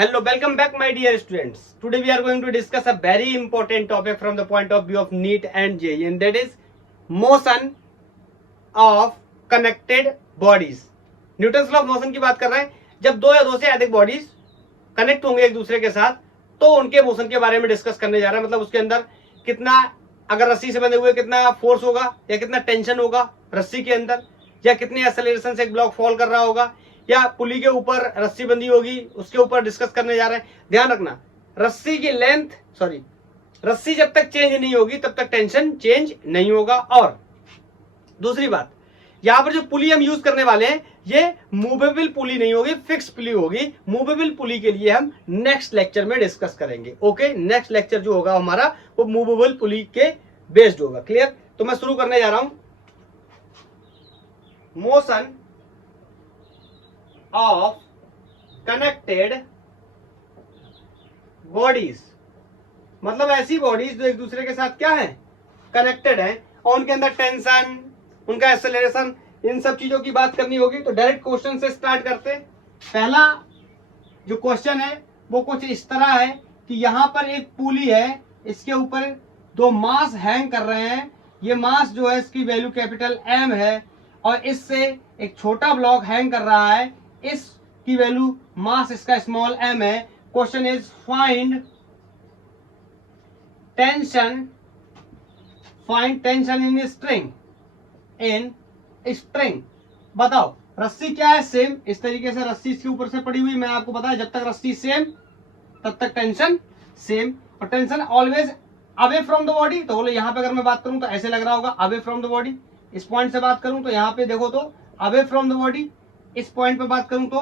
Hello, welcome back my dear students. Today we are going to discuss a very important topic from the point of view of NEET and JEE, and that is motion of connected bodies. Newton's law of motion की बात कर रहे हैं. जब दो या दो से अधिक बॉडीज कनेक्ट होंगे एक दूसरे के साथ तो उनके मोशन के बारे में डिस्कस करने जा रहे हैं. मतलब उसके अंदर कितना, अगर रस्सी से बंधे हुए कितना फोर्स होगा या कितना टेंशन होगा रस्सी के अंदर, या कितने एक्सेलरेशन से एक ब्लॉक फॉल कर रहा होगा, या पुली के ऊपर रस्सी बंधी होगी उसके ऊपर डिस्कस करने जा रहे हैं. ध्यान रखना, रस्सी की लेंथ रस्सी जब तक चेंज नहीं होगी तब तक टेंशन चेंज नहीं होगा. और दूसरी बात, यहां पर जो पुली हम यूज करने वाले हैं ये मूवेबल पुली नहीं होगी, फिक्स पुली होगी. मूवेबल पुली के लिए हम नेक्स्ट लेक्चर में डिस्कस करेंगे. ओके, नेक्स्ट लेक्चर जो होगा हमारा वो मूवेबल पुली के बेस्ड होगा. क्लियर? तो मैं शुरू करने जा रहा हूं. मोशन ऑफ कनेक्टेड बॉडीज, मतलब ऐसी बॉडीज जो एक दूसरे के साथ क्या है, कनेक्टेड है, और उनके अंदर टेंशन, उनका एक्सेलरेशन, इन सब चीजों की बात करनी होगी. तो डायरेक्ट क्वेश्चन से स्टार्ट करते हैं. पहला जो क्वेश्चन है वो कुछ इस तरह है कि यहां पर एक पुली है, इसके ऊपर दो मास हैंग कर रहे हैं. ये मास जो है इसकी वैल्यू कैपिटल एम है, और इससे एक छोटा ब्लॉक हैंग कर रहा है, इसकी वैल्यू मास इसका स्मॉल एम है. Question is find tension in string. बताओ रस्सी क्या है, सेम. इस तरीके से रस्सी इसके ऊपर से पड़ी हुई, मैं आपको बताया जब तक रस्सी सेम तब तक टेंशन सेम, और tension always away from the body. तो बोले यहाँ पे अगर मैं बात करूं तो ऐसे लग रहा होगा अवे फ्रॉम द बॉडी. इस पॉइंट से बात करूं तो यहाँ पे देखो तो अवे फ्रॉम द बॉडी. इस पॉइंट पे बात करूं तो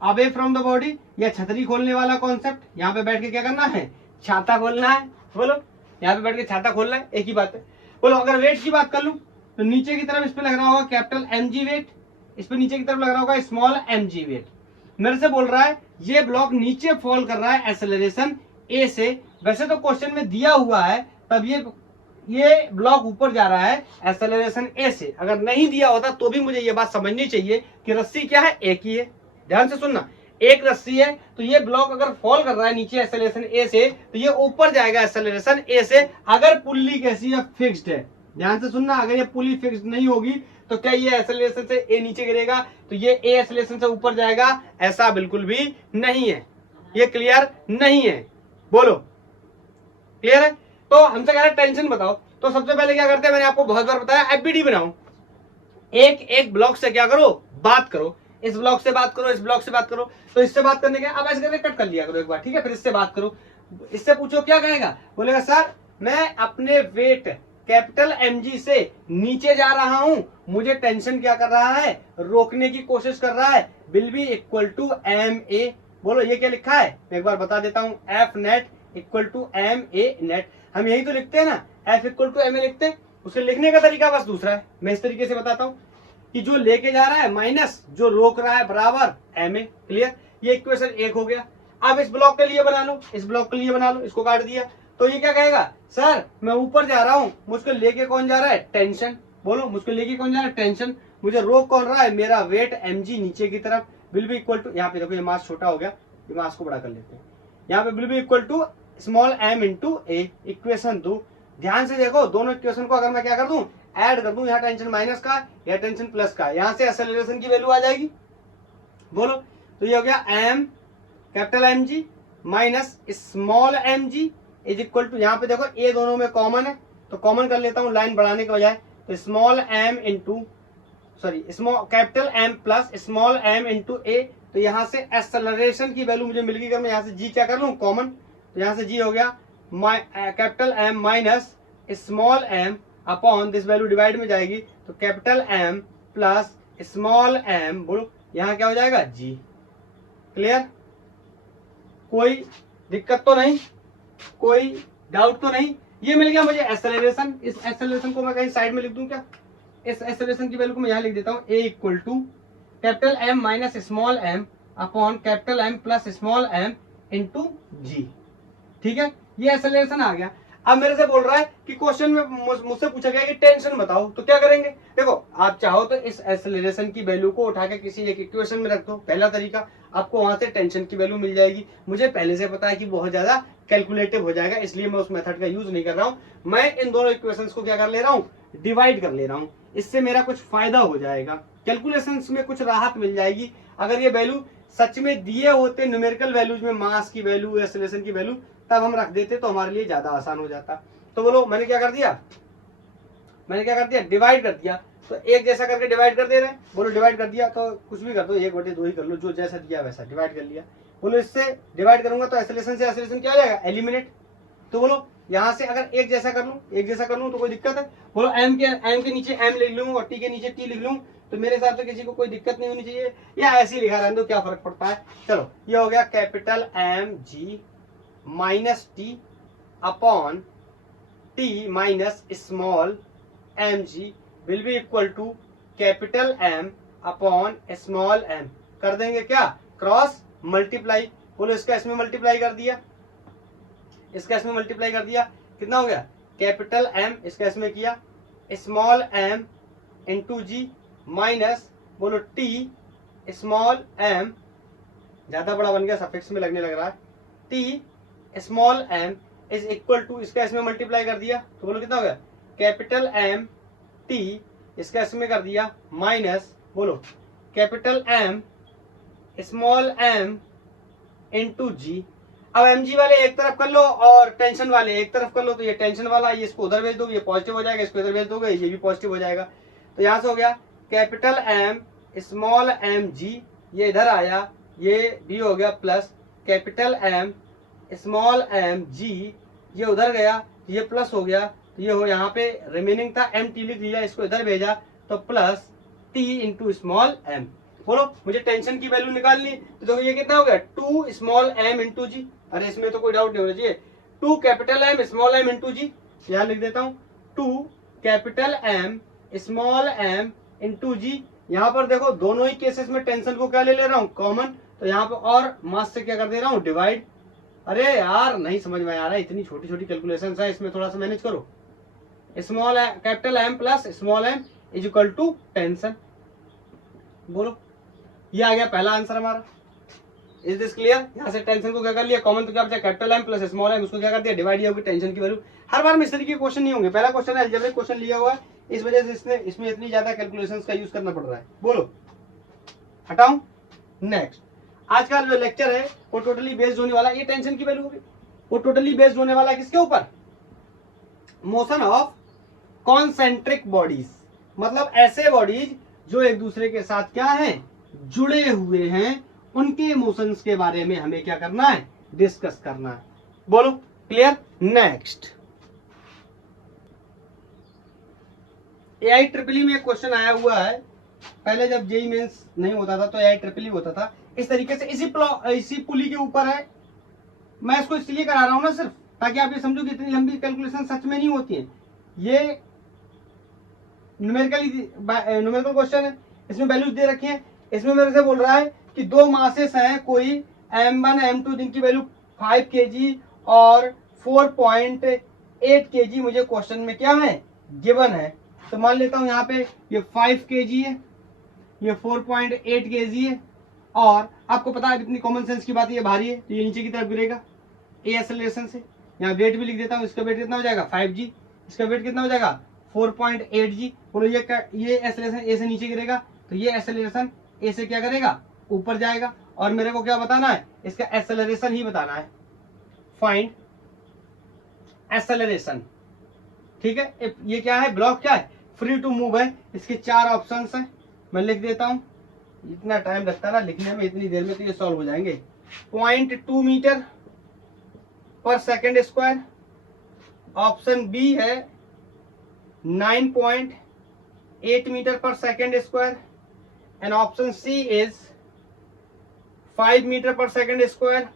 अवे फ्रॉम द बॉडी. या छतरी खोलने वाला कॉन्सेप्ट, यहाँ पे बैठ के क्या करना है, छाता खोलना है. बोलो, यहाँ पे बैठ के छाता खोलना है, एक ही बात है. बोलो अगर वेट की बात कर लूं तो नीचे की तरफ इस पे लग रहा होगा कैपिटल mg वेट, इस पे नीचे की तरफ लग रहा होगा स्मॉल mg वेट. मेरे से बोल रहा है ये ब्लॉक नीचे फॉल कर रहा है एक्सेलरेशन a से. वैसे तो क्वेश्चन में दिया हुआ है तब ये ब्लॉक ऊपर जा रहा है एक्सेलरेशन a से. अगर नहीं दिया होता तो भी मुझे ये बात समझनी चाहिए कि रस्सी क्या है, एक ही है. ध्यान से सुनना, एक रस्सी है तो ये ब्लॉक अगर फॉल कर रहा है नीचे एक्सेलरेशन a से तो ये ऊपर जाएगा एक्सेलरेशन a से, अगर पुल्ली कैसी है, फिक्स्ड है. ध्यान से सुनना, अगर ये पुली फिक्स्ड नहीं होगी तो क्या ये एक्सेलरेशन से ए नीचे गिरेगा तो ये ए एक्सेलरेशन से ऊपर जाएगा? ऐसा बिल्कुल भी नहीं है. ये क्लियर नहीं है? बोलो क्लियर है? तो हमसे कह रहे टेंशन बताओ. तो सबसे पहले क्या करते हैं, मैंने आपको बहुत बार बताया, एफबीडी बनाओ. एक एक ब्लॉक से क्या करो, बात करो. इस ब्लॉक से बात करो, इस ब्लॉक से बात करो. तो इससे बात करने के अब ऐसे करके कट कर लिया करो एक बार, ठीक है. फिर इससे बात करो, इससे पूछो क्या कहेगा. बोलेगा सर मैं अपने वेट कैपिटल mg से नीचे जा रहा हूं, मुझे टेंशन क्या कर रहा है, रोकने की कोशिश कर रहा है. Will be equal to M A. बोलो ये क्या लिखा है, मैं एक बार बता देता हूं. F net equal to M A net. हम यही तो लिखते हैं ना, F equal to M A लिखते हैं. उसके लिखने का तरीका बस दूसरा है. मैं इस तरीके से बताता हूं कि जो लेके जा रहा है माइनस जो रोक रहा है बराबर एम ए. क्लियर? ये इक्वेशन एक हो गया. अब इस ब्लॉक के लिए बना लो, इस ब्लॉक के लिए बना लो. इसको काट दिया तो ये क्या कहेगा, सर मैं ऊपर जा रहा हूं, मुझको लेके कौन जा रहा है, टेंशन. बोलो मुझको लेके कौन जा रहा है, टेंशन. मुझे रोक कौन रहा है, मेरा वेट mg नीचे की तरफ. विल बी इक्वल टू, यहाँ पे देखो ये मास छोटा हो गया, ये मास को बड़ा कर लेते हैं. यहाँ पे will be equal to small m into A. Equation 2. ध्यान से देखो, दोनों इक्वेशन को अगर मैं क्या कर दूं, ऐड कर दूं, यहाँ टेंशन माइनस का, यहाँ टेंशन प्लस का, यहाँ से एक्सेलरेशन की वैल्यू आ जाएगी. बोलो तो ये हो गया m capital mg minus small mg is equal to, यहाँ पे देखो ए दोनों में कॉमन है तो कॉमन कर लेता हूं लाइन बढ़ाने के बजाय. तो small m into small capital m plus small m into A. तो यहाँ से एक्सेलरेशन की वैल्यू मुझे मिल गई. मैं यहाँ से g क्या कर लूं, कॉमन. तो यहाँ से g हो गया capital m minus small m upon this value divide में जाएगी तो capital m plus small m. बोलो यहाँ क्या हो जाएगा, g. क्लियर? कोई दिक्कत तो नहीं, कोई डाउट तो नहीं? ये मिल गया मुझे एक्सेलरेशन. इस एक्सेलरेशन को मैं कहीं साइड में लिख दूं क्या, इस एक्सेलरेशन की वैल्यू को मैं यहाँ लिख देता हूँ. A equal to capital m minus small m upon capital m plus small m into G. ठीक है, ये एक्सेलरेशन आ गया. अब मेरे से बोल रहा है कि क्वेश्चन में मुझसे पूछा गया कि टेंशन बताओ, तो क्या करेंगे? देखो आप चाहो तो इस एक्सेलरेशन की वैल्यू को उठा के किसी एक इक्वेशन में रख दो, पहला तरीका, आपको वहां से टेंशन की वैल्यू मिल जाएगी। मुझे पहले से पता है कि बहुत ज्यादा कैलकुलेटिव हो जाएगा, इसलिए मैं उस मेथड का यूज नहीं कर रहा हूं। मैं इन दोनों इक्वेशंस को क्या कर ले रहा हूं? डिवाइड कर ले रहा हूं। इससे मेरा कुछ फायदा हो जाएगा, कैलकुलेशंस में कुछ राहत मिल जाएगी। अगर ये वैल्यू सच में दिए होते न्यूमेरिकल वैल्यूज में, मास की वैल्यू, एक्सेलरेशन की वैल्यू, तब हम रख देते तो हमारे लिए ज्यादा आसान हो जाता। तो बोलो मैंने क्या कर दिया? डिवाइड कर दिया। तो एक जैसा करके डिवाइड कर दे रहे हैं। बोलो डिवाइड कर दिया तो कुछ भी कर दो, 1/2 ही कर लो, जो जैसा दिया वैसा डिवाइड कर लिया। बोलो इससे डिवाइड करूंगा तो एक्सेलरेशन से एक्सेलरेशन क्या हो जाएगा? एलिमिनेट। तो बोलो यहां से अगर एक जैसा कर लूं तो कोई दिक्कत है? बोलो m के नीचे m लिख लूं और t के नीचे t लिख लूं, तो मेरे हिसाब से किसी को कोई दिक्कत नहीं होनी चाहिए, या ऐसे ही लिखा रहने दो, क्या फर्क पड़ता है। चलो ये हो गया capital M G minus T upon T minus small M G will be equal to capital M upon small m। कर देंगे क्या? Cross multiply. बोलो इसका इसमें मल्टीप्लाई कर दिया, इसका इसमें मल्टीप्लाई कर दिया, कितना हो गया? कैपिटल M इसका इसमें किया, स्मॉल m इंटू जी माइनस, बोलो टी स्मॉल m, ज्यादा बड़ा बन गया, सफिक्स में लगने लग रहा है, T small m is equal to, इसका इसमें मल्टीप्लाई कर दिया तो बोलो कितना हो गया? कैपिटल M टी, इसका इसमें कर दिया माइनस, बोलो capital M small m into G. अब mg वाले एक तरफ कर लो और टेंशन वाले एक तरफ कर लो, तो ये टेंशन वाला ये इसको उधर भेज दो, ये पॉजिटिव हो जाएगा, इसको इधर भेज दोगे ये भी पॉजिटिव हो जाएगा। तो यहां से हो गया capital M small m g, ये इधर आया, ये भी हो गया plus capital M small m g, ये उधर गया, ये प्लस हो गया, तो ये हो यहाँ पे रिमेनिंग था m t लिख लिया, इसको इधर भेजा तो plus t into small m। बोलो मुझे टेंशन की वैल्यू निकालनी, तो देखो ये कितना हो गया? 2 स्मॉल m इंटू जी। अरे इसमें तो कोई डाउट नहीं होना चाहिए, 2 capital M small m into G. यहाँ लिख देता हूँ 2 capital M small m into G. यहाँ पर देखो दोनों ही केसेस में टेंशन को क्या ले ले रहा हूँ? कॉमन। तो यहाँ पर और मास से क्या कर दे रहा हूँ? डिवाइड। अरे यार नहीं समझ में आ रहा है, इतनी छोटी छोटी कैलकुलेशन है, इसमें थोड़ा सा मैनेज करो। Small capital M plus small m is equal to tension. बोलो ये आ गया पहला आंसर हमारा। Is this clear? यहाँ से टेंशन को क्या कर लिया? कॉमन, तो क्या बचा? Capital M plus small m, उसको क्या कर दिया? डिवाइड होगी टेंशन की वैल्यू। हर बार में इस तरीके के क्वेश्चन नहीं होंगे, पहला क्वेश्चन अलजेब्रिक क्वेश्चन लिया हुआ है, इस वजह से इसमें इतनी ज्यादा कैलकुलेशंस का यूज करना पड़ रहा है। बोलो हटाऊं? नेक्स्ट आज का जो लेक्चर है वो टोटली बेस्ड होने वाला, ये टेंशन की वैल्यू होगी, वो टोटली बेस्ड होने वाला किसके ऊपर? मोशन ऑफ कॉन्सेंट्रिक बॉडीज, मतलब ऐसे बॉडीज जो एक दूसरे के साथ क्या है? जुड़े हुए हैं, उनके मोशंस के बारे में हमें क्या करना है? डिस्कस करना है। बोलो क्लियर? नेक्स्ट AIEEE में एक क्वेश्चन आया हुआ है, पहले जब जेई मेंस नहीं होता था तो AIEEE होता था इस तरीके से, इसी पुली के ऊपर है। मैं इसको इसलिए करा रहा हूं ना सिर्फ ताकि आप ये समझो कि इतनी लंबी कैलकुलेशन सच में नहीं होती है। ये न्यूमेरिकल क्वेश्चन है, इसमें वैल्यूज दे रखी है। इसमें मेरे से बोल रहा है कि दो मासेस हैं कोई M1 M2 जिनकी वैल्यू 5 kg और 4.8 kg मुझे क्वेश्चन में क्या है? गिवन है। तो मान लेता हूं यहाँ पे ये 5 kg है, ये 4.8 kg है, और आपको पता है इतनी कॉमन सेंस की बात है, ये भारी है तो ये नीचे की तरफ गिरेगा ए एक्सेलरेशन से। यहाँ वेट भी लिख देता हूँ, इसका वेट कितना हो जाएगा? 5g, इसका वेट कितना हो जाएगा? 4.8g। बोलो ये एक्सेलरेशन ए से नीचे गिरेगा तो ये एक्सेलरेशन ए से क्या करेगा? ऊपर जाएगा। और मेरे को क्या बताना है? इसका एक्सेलरेशन ही बताना है, फाइंड एक्सेलरेशन। ठीक है, ये क्या है? ब्लॉक क्या है? फ्री टू मूव है। इसके 4 ऑप्शंस हैं, मैं लिख देता हूं, इतना टाइम लगता है ना लिखने में, इतनी देर में तो ये सॉल्व हो जाएंगे। 0.2 metre per second square, option B है 9.8 metre per second square, and option C is 5 metre per second square,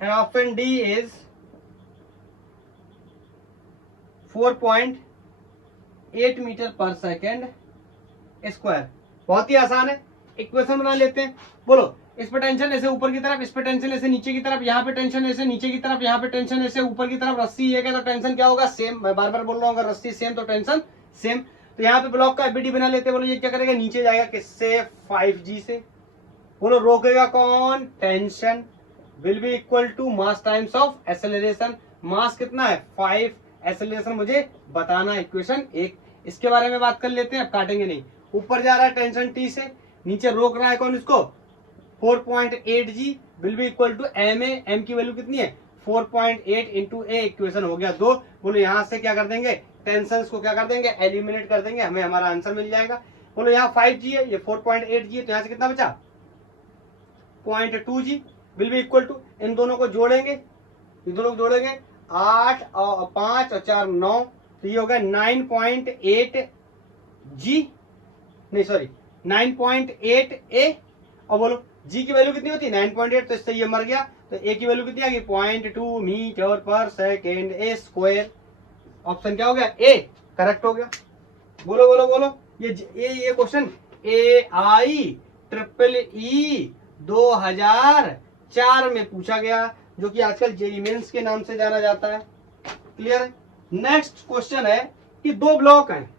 and option D is 4.8 metre per second square. बहुत ही आसान है, इक्वेशन बना लेते हैं। बोलो इस पे टेंशन ऐसे ऊपर की तरफ, इस पे टेंशन ऐसे नीचे की तरफ, यहाँ पे टेंशन ऐसे नीचे की तरफ, यहाँ पे टेंशन ऐसे ऊपर की तरफ, रस्सी एक है तो टेंशन क्या होगा सेम। मैं बार बार बोल रहा हूँ अगर रस्सी सेम तो टेंशन सेम। तो यहाँ पे ब्लॉक का एबीडी बना लेते हैं। बोलो ये क्या करेगा, नीचे जाएगा किससे, 5G से। बोलो रोकेगा कौन, tension will be equal to mass times of acceleration. Mass कितना है 5, एक्सेलरेशन मुझे बताना है, इक्वेशन 1। इसके बारे में बात कर लेते हैं, अब काटेंगे नहीं। ऊपर जा रहा है टेंशन T से, नीचे रोक रहा है कौन इसको, 4.8G will be equal to MA। M की वैल्यू कितनी है 4.8 इंटू A, इक्वेशन हो गया 2। बोलो यहाँ से क्या कर देंगे, टेंशन को क्या कर देंगे, एलिमिनेट कर देंगे, हमें हमारा आंसर मिल जाएगा। बोलो यहाँ 5G है, ये 4.8G है, तो यहाँ से कितना बचा 0.2G will be equal to, इन दोनों को जोड़ेंगे, इन दोनों को जोड़ेंगे 8 और 5 और 4 9, तो ये हो गया 9.8G, नहीं सॉरी 9.8A। और बोलो G की वैल्यू कितनी होती है 9.8, तो इससे ये मर गया। तो A की वैल्यू कितनी आ गई 0.2 metre per second A square. Option क्या हो गया A, करेक्ट हो गया। बोलो बोलो बोलो, ये क्वेश्चन AIEEE 2004 में पूछा गया, जो कि आजकल जेईई मेंस के नाम से जाना जाता है। क्लियर है। नेक्स्ट क्वेश्चन है कि दो ब्लॉक हैं,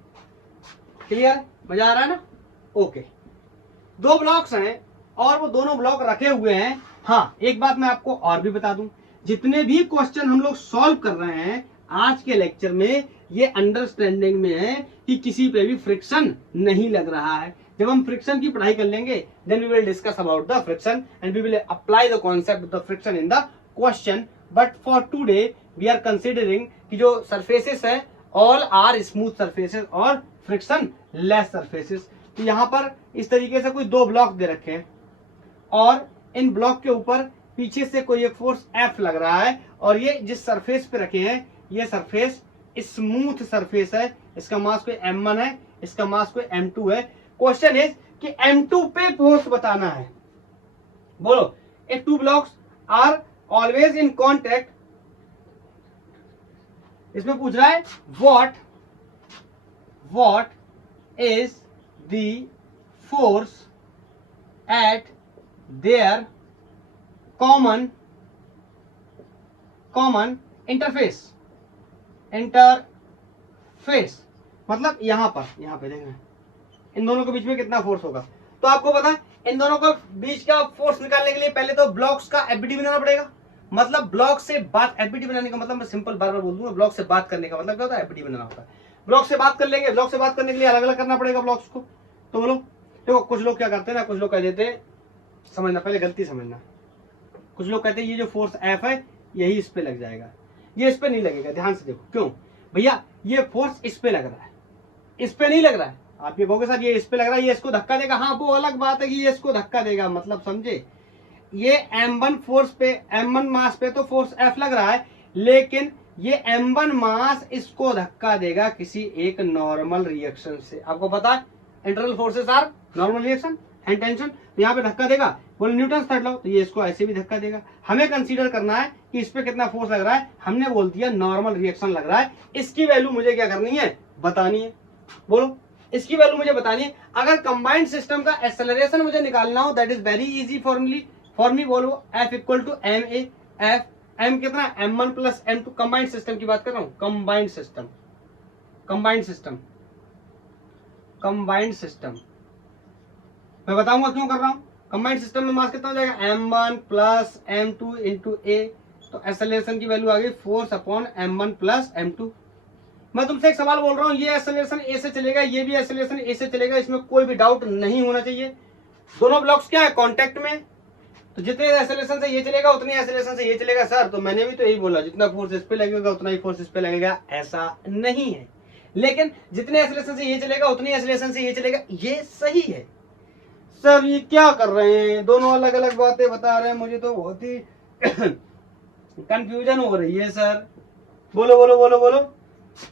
क्लियर, मजा आ रहा है ना, ओके। दो ब्लॉक्स हैं और वो दोनों ब्लॉक रखे हुए हैं। हाँ एक बात मैं आपको और भी बता दूं, जितने भी क्वेश्चन हम लोग सॉल्व कर रहे हैं आज के लेक्चर में, ये अंडरस्टैंडिंग में है कि किसी पे भी फ्रिक्शन नहीं लग रहा है। जब हम फ्रिक्शन की पढ़ाई कर लेंगे then we will discuss about the friction and we will apply the concept of the friction in the question. But for today we are considering कि जो सरफेसेस है ऑल आर स्मूथ सरफेसेस और frictionless surfaces. तो यहाँ पर इस तरीके से कोई दो ब्लॉक दे रखे हैं और इन ब्लॉक के ऊपर पीछे से कोई एक फोर्स F लग रहा है, और ये जिस सरफेस पे रखे हैं ये सरफेस स्मूथ सरफेस है, इसका मास कोई M1 है, इसका मास कोई M2 है। क्वेश्चन इज कि M2 पे फोर्स बताना है। बोलो if two blocks are always in contact, इसमें पूछ रहा है what is the force at their common interface मतलब यहां पे देखें इन दोनों के बीच में कितना फोर्स होगा। तो आपको पता है इन दोनों के बीच का फोर्स निकालने के लिए पहले तो ब्लॉक्स का एफबीडी बनाना पड़ेगा। मतलब ब्लॉक से बात, एफबीडी बनाने का मतलब मैं सिंपल बार बार बोल दूंगा, ब्लॉक से बात करने का मतलब क्या होता है, एफबीडी बनाना होता है। ब्लॉक से बात कर लेंगे, ब्लॉक से बात करने के लिए अलग अलग करना पड़ेगा ब्लॉक्स को। तो बोलो देखो कुछ लोग क्या करते हैं ना, कुछ लोग कह देते हैं, समझना पहले गलती समझना, कुछ लोग कहते हैं ये जो फोर्स एफ है यही इस पे लग जाएगा, ये इस पे नहीं लगेगा। ध्यान से देखो, क्यों भैया ये फोर्स इस पे लग रहा है, इस पे नहीं लग रहा है। आप ये कहोगे सर ये इस पे लग रहा है, ये इसको धक्का देगा। हाँ वो अलग बात है कि ये इसको धक्का देगा, मतलब समझे, ये M1 फोर्स पे, M1 मास पे तो फोर्स F लग रहा है, लेकिन ये M1 मास इसको धक्का देगा किसी एक नॉर्मल रिएक्शन से। आपको पता है internal forces are normal reaction and tension, यहाँ पे धक्का देगा। बोले न्यूटन थर्ड लॉ, तो ये इसको ऐसे भी धक्का देगा। हमें कंसीडर करना है कि इस पे कितना फोर्स लग रहा है, हमने बोल दिया नॉर्मल रिएक्शन लग रहा है। इसकी वैल्यू मुझे क्या करनी है, बतानी है। बोलो इसकी वैल्यू मुझे बतानी है। अगर कंबाइंड सिस्टम का एक्सेलरेशन मुझे निकालना हो that is very easy for me. बोलो F equal to MA, F M कितना M1 plus M2, combined system की बात कर रहा हूं, कंबाइंड सिस्टम मैं बताऊंगा क्यों कर रहा हूं। कंबाइंड सिस्टम में मास कितना हो जाएगा M1 plus M2 into A, तो एक्सेलरेशन की वैल्यू आ गई force upon M1 plus M2। मैं तुमसे एक सवाल बोल रहा हूं, ये एक्सेलरेशन A से चलेगा, ये भी एक्सेलरेशन A से चलेगा, इसमें कोई भी डाउट नहीं होना चाहिए। दोनों ब्लॉक्स क्या है, कांटेक्ट में, तो जितने एक्सेलरेशन से ये चलेगा उतनी एक्सेलरेशन से ये चलेगा। सर तो मैंने भी तो यही बोला जितना फोर्स इस पे लगेगा उतना ही फोर्स इस पे लगेगा, ऐसा नहीं है। लेकिन जितने एक्सेलरेशन से ये चलेगा उतनी एक्सेलरेशन से ये चलेगा, ये सही है। सर ये क्या कर रहे हैं, दोनों अलग अलग बातें बता रहे हैं, मुझे तो बहुत ही कंफ्यूजन हो रही है सर। बोलो बोलो बोलो बोलो,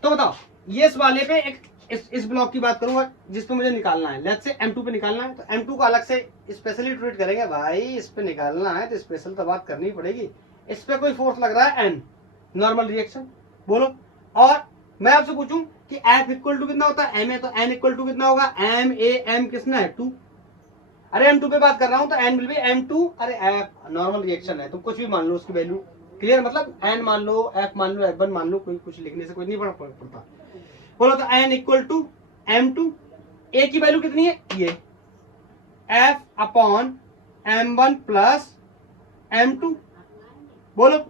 तो बताओ ये इस वाले पे एक इस ब्लॉक की बात करूंगा जिसपे मुझे निकालना है, लेट्स से M2 पे निकालना है, तो M2 को अलग से स्पेशली ट्रीट करेंगे। भाई इस पे निकालना है तो स्पेशल तो बात करनी पड़ेगी। इस पे कोई फोर्स लग रहा है N, नॉर्मल रिएक्शन। बोलो, और मैं आपसे पूछूं कि F इक्वल टू कितना होता है, M है, तो N इक्वल टू कितना होगा, M A M कितना है 2। अरे M2 पे बात कर रहा हूं तो n विल बी M2, अरे f नॉर्मल रिएक्शन है तो कुछ भी मान लो उसकी वैल्यू, क्लियर, मतलब n मान लो, f मान लो, f1 मान लो, कोई कुछ लिखने से कोई नहीं फर्क पड़ता। बोलो तो n equal to M2, a की वैल्यू कितनी है ये f upon M1 plus M2। बोलो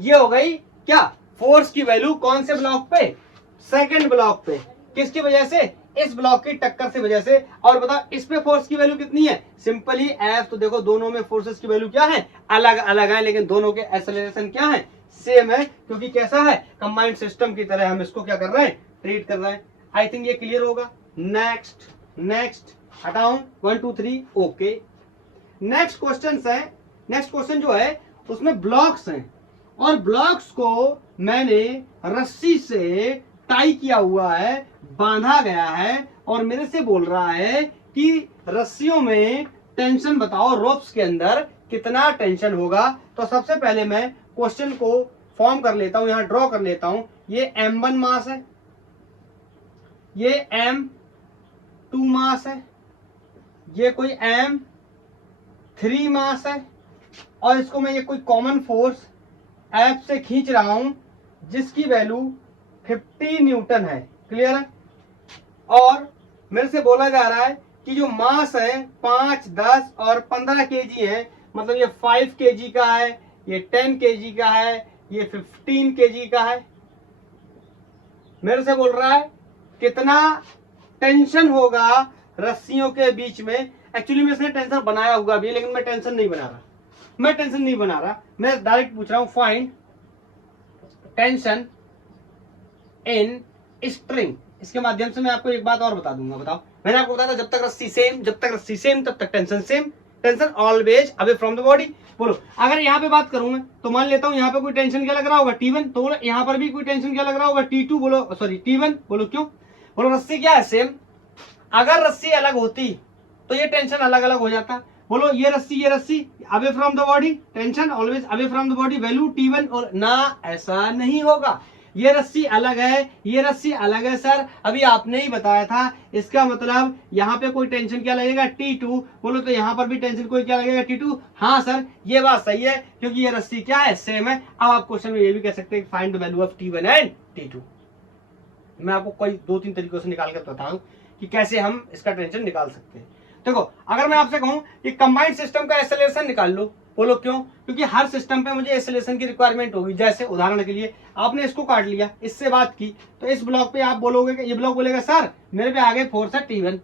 ये हो गई क्या फोर्स की वैल्यू, कौन से ब्लॉक पे, सेकंड ब्लॉक पे, किसकी वजह से, इस ब्लॉक की टक्कर की वजह से। और बताओ इस पे फोर्स की वैल्यू कितनी है, सिंपली F, तो देखो दोनों में फोर्सेस की वैल्यू क्या है, अलग अलग है, लेकिन दोनों के एक्सेलरेशन क्या है, सेम है, क्योंकि कैसा है, कंबाइंड सिस्टम की तरह हम इसको क्या कर रहे हैं, ट्रीट कर रहे हैं। आई थिंक ये क्लियर होगा। नेक्स्ट नेक्स्ट हटाओ 1 2 3, ओके। नेक्स्ट क्वेश्चन है, नेक्स्ट क्वेश्चन जो है उसमें ब्लॉक्स हैं, और ब्लॉक्स को मैंने रस्सी से टाई किया हुआ है, बांधा गया है, और मेरे से बोल रहा है कि रस्सियों में टेंशन बताओ, रोप्स के अंदर कितना टेंशन होगा। तो सबसे पहले मैं क्वेश्चन को फॉर्म कर लेता हूं, यहां ड्रॉ कर लेता हूं। ये M1 मास है, ये M2 मास है, ये कोई M3 मास है, और इसको मैं ये कोई कॉमन फोर्स F से खींच रहा हूं जिसकी वैल्यू 50 न्यूटन है, क्लियर है। और मेरे से बोला जा रहा है कि जो मास है 5, 10 और 15 केजी है, मतलब ये 5 केजी का है, ये 10 केजी का है, ये 15 केजी का है। मेरे से बोल रहा है कितना टेंशन होगा रस्सियों के बीच में। एक्चुअली में इसने टेंशन बनाया हुआ भी है, लेकिन मैं टेंशन नहीं बना रहा, मैं डायरेक्ट पूछ रहा हूं, फाइंड टेंशन इन स्ट्रिंग। इसके माध्यम से मैं आपको एक बात और बता दूंगा। बताओ, मैंने आपको बताया था जब तक रस्सी सेम तब तक tension same, tension always away from the body. बोलो अगर यहाँ पे बात करूं मैं तो मान लेता हूं यहाँ पे कोई टेंशन क्या लग रहा होगा T1, तो बोलो यहाँ पर भी कोई टेंशन क्या लग रहा होगा T2, बोलो सॉरी T1, बोलो क्यों, बोलो रस्सी क्या है सेम। अगर रस्सी अलग होती तो ये टेंशन अलग अलग हो जाता। बोलो ये रस्सी away from the body, tension always away from the body, value T1, और ना ऐसा नहीं होगा। ये रस्सी अलग है, ये रस्सी अलग है सर, अभी आपने ही बताया था, इसका मतलब यहाँ पे कोई टेंशन क्या लगेगा T2, बोलो तो यहाँ पर भी टेंशन कोई क्या लगेगा T2। हाँ सर ये बात सही है, क्योंकि ये रस्सी क्या है सेम है। अब आप क्वेश्चन में ये भी कह सकते हैं find the value of T1 and T2। मैं आपको कोई 2-3 तरीकों से निकाल कर बताऊं कि कैसे हम इसका टेंशन निकाल सकते हैं। देखो अगर मैं आपसे कहूं कि कंबाइंड सिस्टम का एक्सेलरेशन निकाल लो, बोलो क्यों, क्योंकि हर सिस्टम पे मुझे एक्सेलरेशन की रिक्वायरमेंट होगी। जैसे उदाहरण के लिए आपने इसको काट लिया, इससे बात की, तो इस ब्लॉक पे आप बोलोगे, ये ब्लॉक बोलेगा सर मेरे पे आगे फोर्स है T1,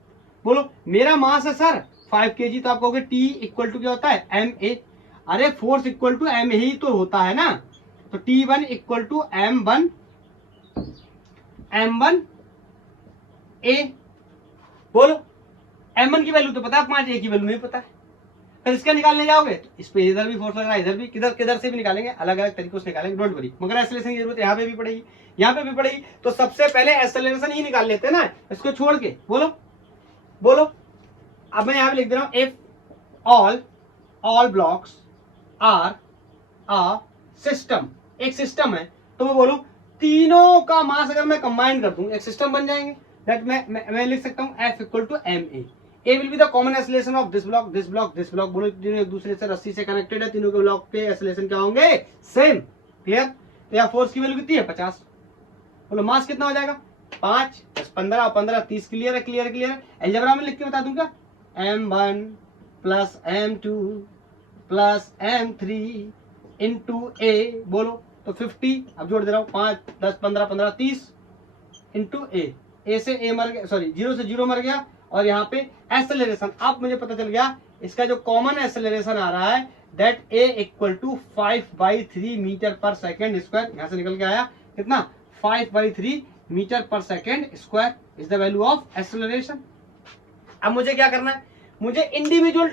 बोलो मेरा मास है सर 5 kg, तो आप कहोगे T इक्वल टू क्या होता है ma। अरे फोर्स इक्वल टू ma ही तो होता है ना, तो T1 equal to M1 A। बोलो M1 की वैल्यू तो पता है, 5 A की वैल्यू नहीं पता है, फिर इसका निकालने जाओगे तो इस पे इधर भी फोर्स लग रहा है, इधर भी, किधर से भी निकालेंगे, अलग अलग तरीकों से निकालेंगे, डोंट वरी। मगर एक्सेलरेशन की जरूरत यहाँ पे भी पड़ेगी, यहाँ पे भी पड़ेगी, तो सबसे पहले एक्सेलरेशन ही निकाल लेते हैं ना, इसको छोड़ के। बोलो अब मैं यहाँ पे लिख दे रहा हूं, if all blocks are a system, एक सिस्टम है, तो मैं बोलूं तीनों का मास अगर मैं कंबाइन कर दूं एक सिस्टम बन जाएंगे, दैट मैं लिख सकता हूं F equal to ma। A will be the common acceleration of this block, this block, this block। बोलो तीनों एक दूसरे से रस्सी से कनेक्टेड है, तीनों के ब्लॉक के एक्सेलरेशन क्या होंगे सेम, क्लियर। तो यहाँ फोर्स की वैल्यू कितनी है 50, बोलो मास कितना हो जाएगा 5 + 15 और 15 30, क्लियर है। अलजेब्रा में लिख के बता दूं क्या, M1 plus M2 plus M3 into A, बोलो तो 50, अब जोड़ दे रहा हूँ 5 10 15 15 30 इंटू A से A मर गया, सॉरी 0 से 0 मर गया, और यहाँ पे एक्सेलरेशन अब मुझे पता चल गया, इसका जो कॉमन एक्सेलरेशन आ रहा है that A equal to 5/3 metre per second square, यहाँ से निकल के आया कितना 5/3 metre per second square is the value of acceleration. अब मुझे क्या करना है, मुझे इंडिविजुअल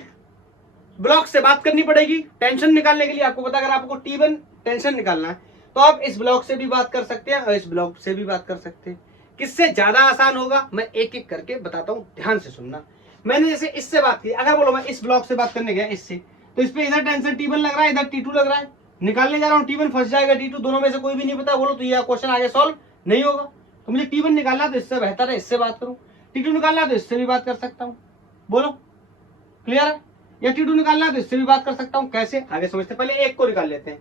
ब्लॉक से बात करनी पड़ेगी टेंशन निकालने के लिए। आपको पता अगर आपको T1 टेंशन निकालना है तो आप इस ब्लॉक से भी बात कर सकते हैं और इस ब्लॉक से भी बात कर सकते हैं, किससे ज्यादा आसान होगा मैं एक एक करके बताता हूं, ध्यान से सुनना। मैंने जैसे इससे बात की, अगर बोलो मैं इस ब्लॉक से बात करने गया इससे, तो इस पे इधर टेंशन T1 लग रहा है, इधर T2 लग रहा है, निकालने जा रहा हूं T1 फंस जाएगा T2, दोनों में से कोई भी नहीं पता, बोलो तो यह क्वेश्चन आगे सॉल्व नहीं होगा। तो मुझे T1 निकालना तो इससे बेहतर है इससे बात करूं, T2 निकालना तो इससे भी बात कर सकता हूं, बोलो क्लियर है? या T2 निकालना है तो इससे भी बात कर सकता हूँ। कैसे, आगे समझते हैं। पहले एक को निकाल लेते हैं,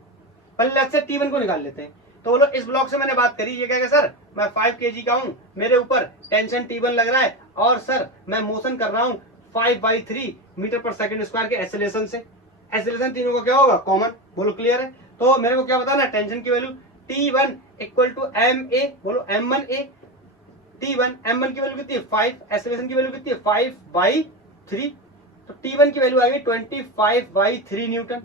पहले लेट्स से T1 को निकाल लेते हैं। तो बोलो इस ब्लॉक से मैंने बात करी, ये कहेगा सर मैं 5 kg का हूँ, मेरे ऊपर टेंशन T1 लग रहा है और सर मैं मोशन कर रहा हूँ 5/3 मीटर पर सेकंड स्क्वायर के एक्सेलरेशन से। एक्सेलरेशन तीनों को क्या होगा, कॉमन। बोलो क्लियर है? तो मेरे को क्या बताना, टेंशन की value T1 equal to ma, बोलो m1a। T1 m1 की वैल्यू कितनी है 5, एक्सेलरेशन की वैल्यू कितनी है 5/3, तो T1 की वैल्यू आ गई 25/3 न्यूटन।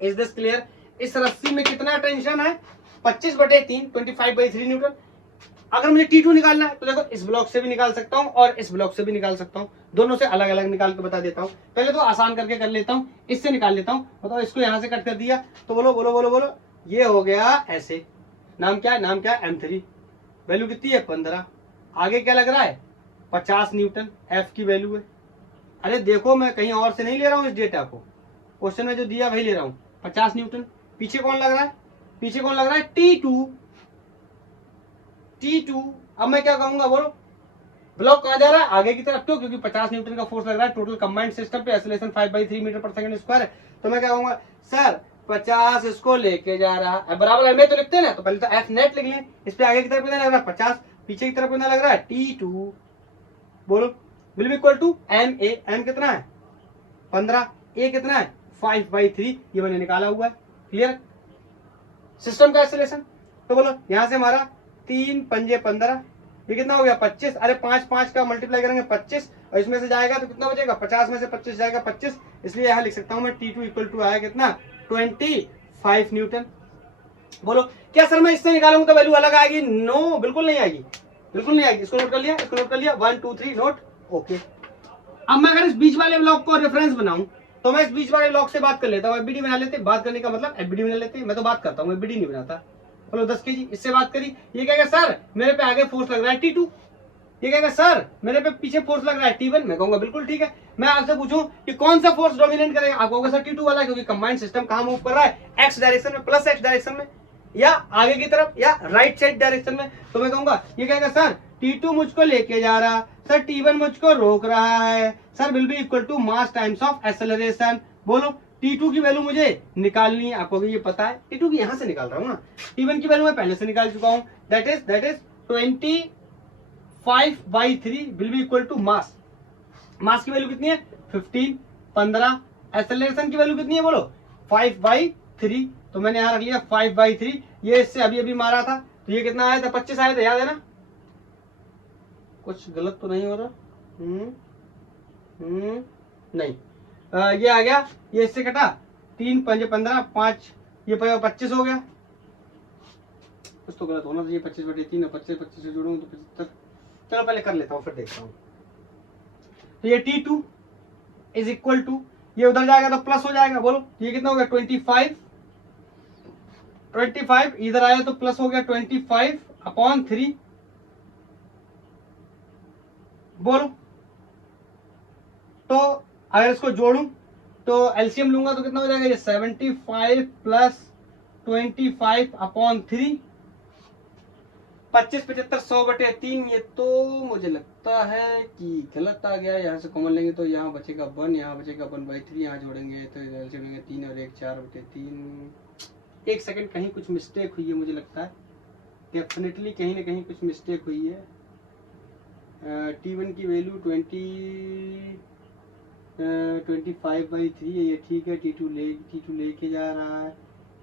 Is this clear? इस रस्सी में कितना टेंशन है 25/3, 25/3 न्यूटन। अगर मुझे T2 निकालना है तो देखो इस ब्लॉक से भी निकाल सकता हूं और इस ब्लॉक से भी निकाल सकता हूं, दोनों से अलग अलग निकाल के बता देता हूं। पहले तो आसान करके कर लेता हूं, इससे निकाल लेता हूं। बताओ इसको यहां से कट कर दिया तो बोलो बोलो बोलो बोलो, ये हो गया ऐसे। नाम क्या है, नाम क्या है M3, वैल्यू कितनी है 15। आगे क्या लग रहा है 50 न्यूटन F की वैल्यू है। अरे देखो मैं कहीं और से नहीं ले रहा हूं इस डेटा को, क्वेश्चन में जो दिया वही ले रहा हूं, 50 न्यूटन। पीछे कौन लग रहा है, पीछे कौन लग रहा है T2। अब मैं क्या कहूंगा, बोलो ब्लॉक कहां जा रहा है, आगे की तरफ, क्यों, क्योंकि 50 न्यूटन का फोर्स लग रहा है टोटल कंबाइंड सिस्टम पे, acceleration 5/3 metre per second square है। तो मैं क्या कहूंगा, सर 50 इसको लेके जा रहा है, बराबर में तो लिखते हैं ना, तो पहले तो F नेट लिख लें। इस पे आगे की तरफ कितना लग रहा है 50, पीछे की तरफ कितना लग रहा है T2। बोलो will be equal to ma, m कितना है 15, a कितना है 5/3, ये मैंने निकाला हुआ है। क्लियर? सिस्टम का एक्सेलरेशन, तो बोलो यहां से हमारा 3 पंजे 15, ये कितना हो गया 25। अरे 5 5 का मल्टीप्लाई करेंगे 25, और इसमें से जाएगा तो कितना बचेगा 50 में से 25 जाएगा 25, इसलिए यहां लिख सकता हूं मैं T2 इक्वल टू आया कितना 25 न्यूटन। बोलो क्या सर मैं इससे निकालूंगा तो वैल्यू अलग आएगी? नो, बिल्कुल नहीं आएगी, बिल्कुल नहीं आएगी। इसको नोट कर लिया, इसको नोट कर लिया, 1 2 3 नोट, ओके। अब मैं अगर इस बीच वाले ब्लॉक को रेफरेंस बनाऊं तो मैं इस बीच वाले ब्लॉक से बात कर लेता हूं, एफबीडी बना लेते। बात करने का मतलब एफबीडी बना लेते, मैं तो बात करता हूं, एफबीडी नहीं बनाता। बोलो 10 kg, इससे बात करी, ये कहेगा सर मेरे पे आगे फोर्स लग रहा है T2, ये कहेगा सर मेरे पे पीछे फोर्स लग रहा है T1। मैं कहूंगा बिल्कुल ठीक है। मैं आपसे पूछूं कि कौन सा फोर्स डोमिनेट करेगा, आप कहोगे सर T2 वाला, क्योंकि कंबाइंड सिस्टम कहां मूव कर रहा है, एक्स डायरेक्शन में, प्लस एक्स डायरेक्शन में, या आगे की तरफ, या राइट साइड डायरेक्शन में। तो मैं कहूंगा, ये कहेगा सर T2 मुझको लेके जा रहा, सर T1 मुझको रोक रहा है, sir will be equal to mass times of acceleration. बोलो T2 की वैल्यू मुझे निकालनी है, आपको भी ये पता है, T2 की यहां से निकाल रहा हूं ना, T1 की वैल्यू मैं पहले से निकाल चुका हूं, that is 25/3 will be equal to mass. Mass की वैल्यू कितनी है 15 15, एक्सेलरेशन की वैल्यू कितनी है बोलो 5/3, तो मैंने यहां रख लिया 5/3। ये इससे अभी अभी मारा था तो ये कितना आया था 25 आया था, याद है ना? कुछ गलत तो नहीं हो रहा? नहीं, ये आ गया, ये इससे कटा, 3 पंजे 15, 5 ये 25 हो गया। कुछ तो गलत होना, तो ये 25/3 और 25 से जोड़ूंगा तो 75। चलो पहले कर लेता हूँ फिर देखता हूँ। तो ये T2 इज इक्वल टू, ये उधर जाएगा तो प्लस हो जाएगा, बोलो ये कितना हो गया 25 इधर आया तो प्लस हो गया 25/3। बोलो तो अगर इसको जोड़ूं तो एलसीएम लूंगा तो कितना हो जाएगा, ये 75 प्लस 25/3, 25 75 100/3। ये तो मुझे लगता है कि गलत आ गया, यहाँ से कॉमन लेंगे तो यहाँ बचेगा 1, यहाँ बचेगा 1/3, यहाँ जोड़ेंगे तो जोड़ेंगे 3 और 1 4/3। एक सेकंड, कहीं कुछ मिस्टेक हुई है, मुझे लगता है डेफिनेटली कहीं ना कहीं कुछ मिस्टेक हुई है। T1 की वैल्यू 25/3 है, ये ठीक है। T2 लेके जा रहा है,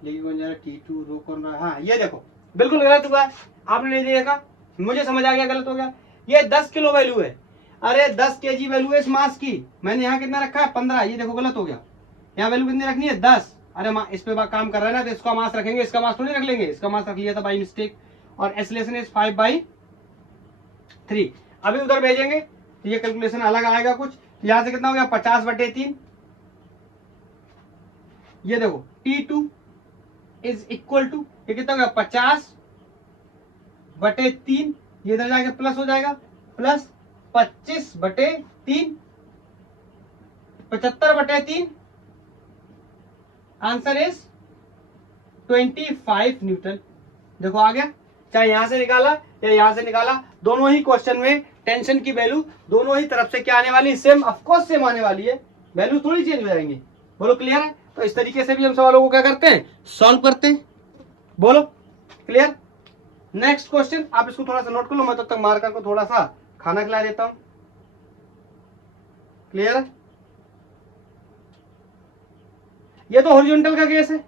लेके कौन जा रहा है, T2 रोक कौन रहा है, हाँ ये देखो बिल्कुल गलत हुआ है, आपने नहीं देखा, मुझे समझ आ गया गलत हो गया। ये 10 किलो वैल्यू है, अरे 10 kg वैल्यू है इस मास की, मैंने यहाँ कितना रखा है 15, ये देखो गलत हो गया, यहाँ वैल्यू कितनी रखनी है 10। अरे इस पे काम कर रहा है ना, तो इसका मास रखेंगे, इसका मास थोड़ी रख लेंगे, इसका मास रख लिया था बाई मिस्टेक। और एक्सेलरेशन इज 5/3, अभी उधर भेजेंगे तो ये कैलकुलेशन अलग आएगा कुछ। यहां से कितना हो गया 50/3, ये देखो T2 इज इक्वल टू, ये कितना हो गया 50/3, ये इधर जाके प्लस हो जाएगा, प्लस 25/3, 75/3, आंसर इज 25 न्यूटन। देखो आ गया, चाहे यहां से निकाला या यहां से निकाला, दोनों ही क्वेश्चन में टेंशन की वैल्यू दोनों ही तरफ से क्या आने वाली है, सेम, ऑफकोर्स सेम आने वाली है, वैल्यू थोड़ी चेंज हो जाएंगी। बोलो क्लियर है? तो इस तरीके से भी हम सवालों को क्या करते हैं, सॉल्व करते हैं। बोलो क्लियर? नेक्स्ट क्वेश्चन, आप इसको थोड़ा सा नोट कर लो, मैं तब तक मार्कर को थोड़ा सा खाना खिला देता हूं। क्लियर है? ये तो हॉरिजॉन्टल का केस है।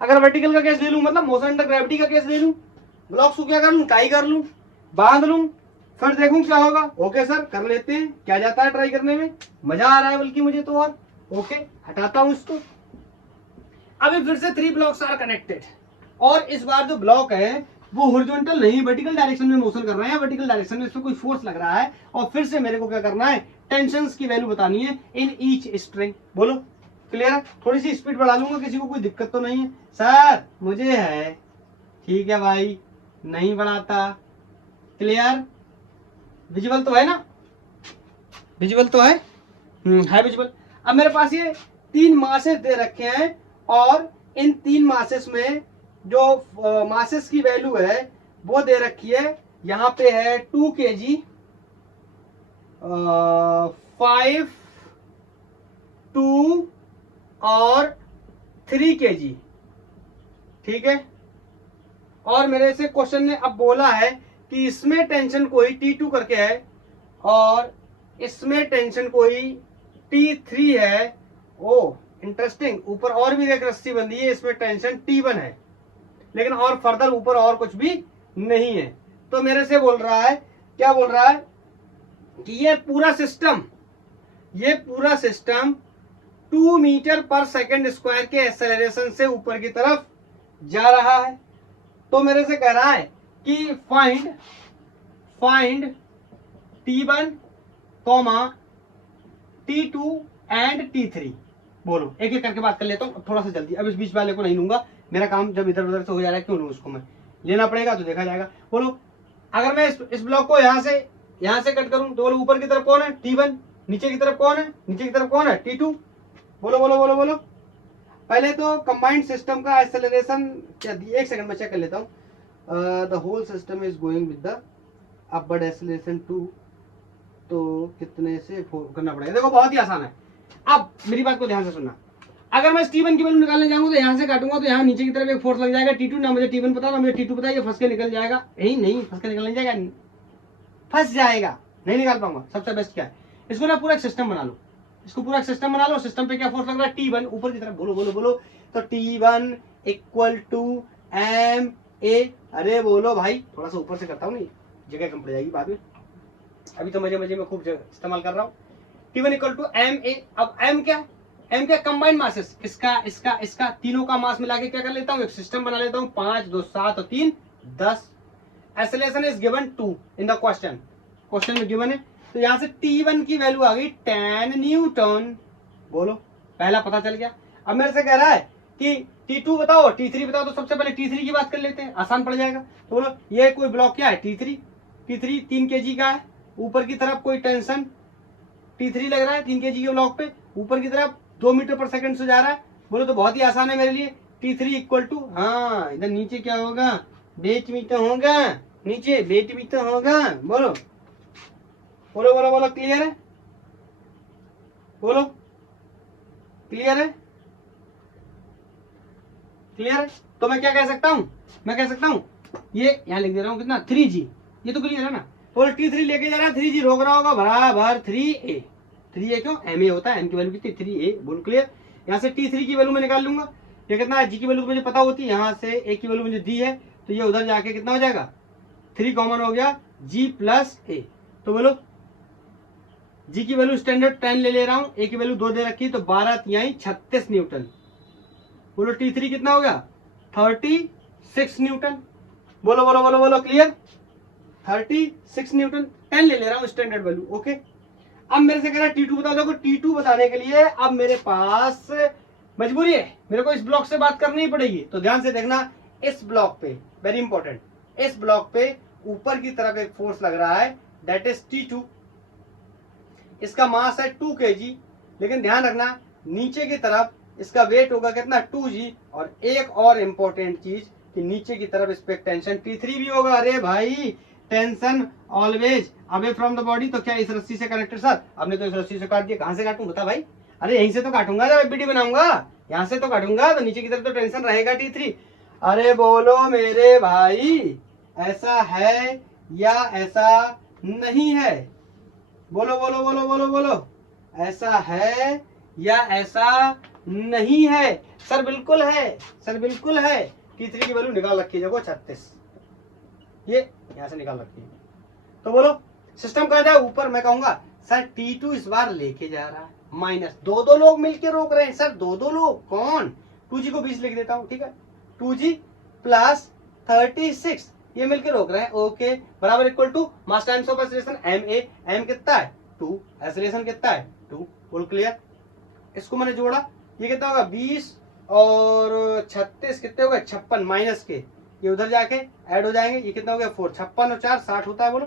अगर वर्टिकल का केस ले लूं, मतलब मोशन अंडर ग्रेविटी का केस ले लूं, ब्लॉक्स को क्या कर लूं, टाई कर लूं, बांध लूं, फिर देखूं क्या होगा। ओके सर, कर लेते हैं, क्या जाता है ट्राई करने में, मजा आ रहा है बल्कि मुझे तो। और ओके, हटाता हूं इसको। अभी फिर से 3 ब्लॉक्स आर कनेक्टेड, और इस बार जो ब्लॉक है वो हॉरिजॉन्टल नहीं, वर्टिकल डायरेक्शन में मोशन कर रहे हैं, वर्टिकल डायरेक्शन में इसमें कोई फोर्स लग रहा है, और फिर से मेरे को क्या करना है, टेंशंस की वैल्यू बतानी है इन ईच स्ट्रिंग। बोलो क्लियर है? थोड़ी सी स्पीड बढ़ा लूंगा, किसी को कोई दिक्कत तो नहीं है? सर मुझे है, ठीक है भाई, नहीं बढ़ाता। क्लियर? विजुअल तो है ना? विजुअल तो है? विजुअल। अब मेरे पास ये 3 मासेस दे रखे हैं, और इन 3 मासेस में जो मासेस की वैल्यू है वो दे रखी है, यहाँ पे है 2 kg, 5, 2 और 3 kg, ठीक है। और मेरे से क्वेश्चन ने अब बोला है कि इसमें टेंशन कोई T2 करके है, और इसमें टेंशन कोई T3 है। ओ इंटरेस्टिंग, ऊपर और भी एक रस्सी बंधी है, इसमें टेंशन T1 है, लेकिन और फर्दर ऊपर और कुछ भी नहीं है। तो मेरे से बोल रहा है, क्या बोल रहा है कि ये पूरा system 2 metre per second square के एक्सेलरेशन से ऊपर की तरफ जा रहा है। तो मेरे से कह रहा है कि find T1, T2 and T3। बोलो, एक एक करके बात कर लेता हूँ थोड़ा सा जल्दी, अब इस बीच वाले को नहीं लूंगा, मेरा काम जब इधर उधर से हो जा रहा है, क्यों लूँ उसको मैं, लेना पड़ेगा तो देखा जाएगा। बोलो, अगर मैं इस ब्लॉक को यहाँ से कट करूं तो बोलो, ऊपर की तरफ कौन है, T1, नीचे की तरफ कौन है, T2। बोलो बोलो बोलो बोलो। पहले तो कंबाइंड सिस्टम का एक्सेलरेशन, एक सेकंड में चेक कर लेता हूँ। The whole system is going with the upward acceleration 2, तो कितने से करना पड़ेगा, देखो बहुत ही आसान है। अब मेरी बात को ध्यान से सुनना, अगर मैं T1 की वैल्यू निकालने जाऊंगा तो यहाँ से काटूंगा तो यहाँ नीचे की तरफ एक फोर्स लग जाएगा T2, ना मुझे T1 पता ना मुझे T2 पता, ये फंस के निकल जाएगा। नहीं फंस के निकल नहीं जाएगा, फंस जाएगा, नहीं निकाल पाऊंगा। सबसे बेस्ट क्या है, इसको ना पूरा एक सिस्टम बना लो, सिस्टम पे क्या फोर्स लग रहा है, T1 ऊपर की तरफ। बोलो बोलो बोलो। तो T1 इक्वल टू MA, अरे बोलो भाई, थोड़ा सा ऊपर से करता हूँ, नहीं जगह कम पड़ जाएगी बाद में, अभी तो मजे में खूब इस्तेमाल कर रहा हूँ। T1 equal to MA। अब M क्या, कंबाइंड मासेस, इसका तीनों का मास मिला के क्या कर लेता हूँ, एक सिस्टम बना लेता हूँ। 5 2 7 और 3 10। Acceleration is given 2 in the question में गिवन है। तो यहाँ से T1 की वैल्यू आ गई 10 न्यूटन। बोलो, पहला पता चल गया। अब मेरे से कह रहा है कि T2 बताओ, T3 बताओ, तो सबसे पहले T3 की बात कर लेते हैं, आसान पड़ जाएगा। तो बोलो, ये कोई ब्लॉक क्या है, T3 3 kg का है, ऊपर की तरफ कोई टेंशन T3 लग रहा है 3 kg के ब्लॉक पे, ऊपर की तरफ 2 मीटर पर सेकंड से जा रहा है। बोलो, तो बहुत ही आसान है मेरे लिए। T3 इक्वल टू, हाँ इधर नीचे क्या होगा, बेच भी तो होगा, नीचे बेच भी तो होगा। बोलो बोलो बोलो बोलो, क्लियर है? बोलो क्लियर है? तो मैं क्या कह सकता हूँ, ये यहाँ लिख दे रहा हूँ, कितना 3G, ये तो क्लियर है ना। बोलो, T3 लेके जा रहा है, 3G रोक रहा होगा, बराबर 3A। 3A क्यों, MA होता है, M की वैल्यू कितनी, 3A। बोलो क्लियर? यहाँ से T3 की वैल्यू मैं निकाल लूंगा, ये कितना है, G की वैल्यू तो मुझे पता होती है, यहाँ से A की वैल्यू मुझे दी है, तो ये उधर जाके कितना हो जाएगा, 3 कॉमन हो गया, G प्लस A। तो बोलो, G की वैल्यू स्टैंडर्ड 10 ले रहा हूँ, A की वैल्यू 2 दे रखी, तो 12 तिहाई 36 न्यूटन। बोलो, T3 कितना हो गया, 36 न्यूटन। बोलो बोलो बोलो बोलो, क्लियर? 36 न्यूटन, 10 ले रहा हूँ स्टैंडर्ड वैल्यू। ओके, अब मेरे से कह रहा है T2 बताओ। देखो, T2 बताने के लिए अब मेरे पास मजबूरी है, मेरे को इस ब्लॉक से बात करनी पड़ेगी। तो ध्यान से देखना, इस ब्लॉक पे, वेरी इंपॉर्टेंट, इस ब्लॉक पे ऊपर की तरफ एक फोर्स लग रहा है, दैट इज T2। इसका मास है 2 kg, लेकिन ध्यान रखना नीचे की तरफ इसका वेट होगा कितना, 2G। और एक और इंपॉर्टेंट चीज कि नीचे की तरफ इस पे टेंशन T3 भी होगा। अरे भाई, tension always away from the body, तो क्या इस रस्सी से कनेक्टेड सर? आपने तो इस रस्सी से काट दिया, कहां से काटूं बता भाई? अरे यहीं से तो काटूंगा जब एफबीडी बनाऊंगा, यहां से तो काटूंगा, तो नीचे की तरफ तो टेंशन रहेगा T3। अरे बोलो मेरे भाई, ऐसा है या ऐसा नहीं है? बोलो बोलो बोलो बोलो बोलो, ऐसा है या ऐसा नहीं है? सर बिल्कुल है, सर बिल्कुल है। T3 की वैल्यू निकाल रखी है, देखो 36, ये यहां से निकाल रखी है। तो बोलो सिस्टम कहा जाए ऊपर, मैं कहूंगा सर T2 इस बार लेके जा रहा है माइनस, दो लोग मिलके रोक रहे हैं सर, दो लोग। कौन? 2G को 20 लिख देता हूं, ठीक है, 2G प्लस 36 ये मिलके रोक रहे हैं, ओके, बराबर equal to mass times of acceleration MA, M कितना है 2, एक्सीलरेशन कितना है 2, फुल क्लियर। इसको मैंने जोड़ा, ये कितना होगा 20 और 36 कितने हो गए 56, माइनस के ये उधर जाके ऐड हो जाएंगे, ये कितना हो गया 4, 56 और 4 60 होता है। बोलो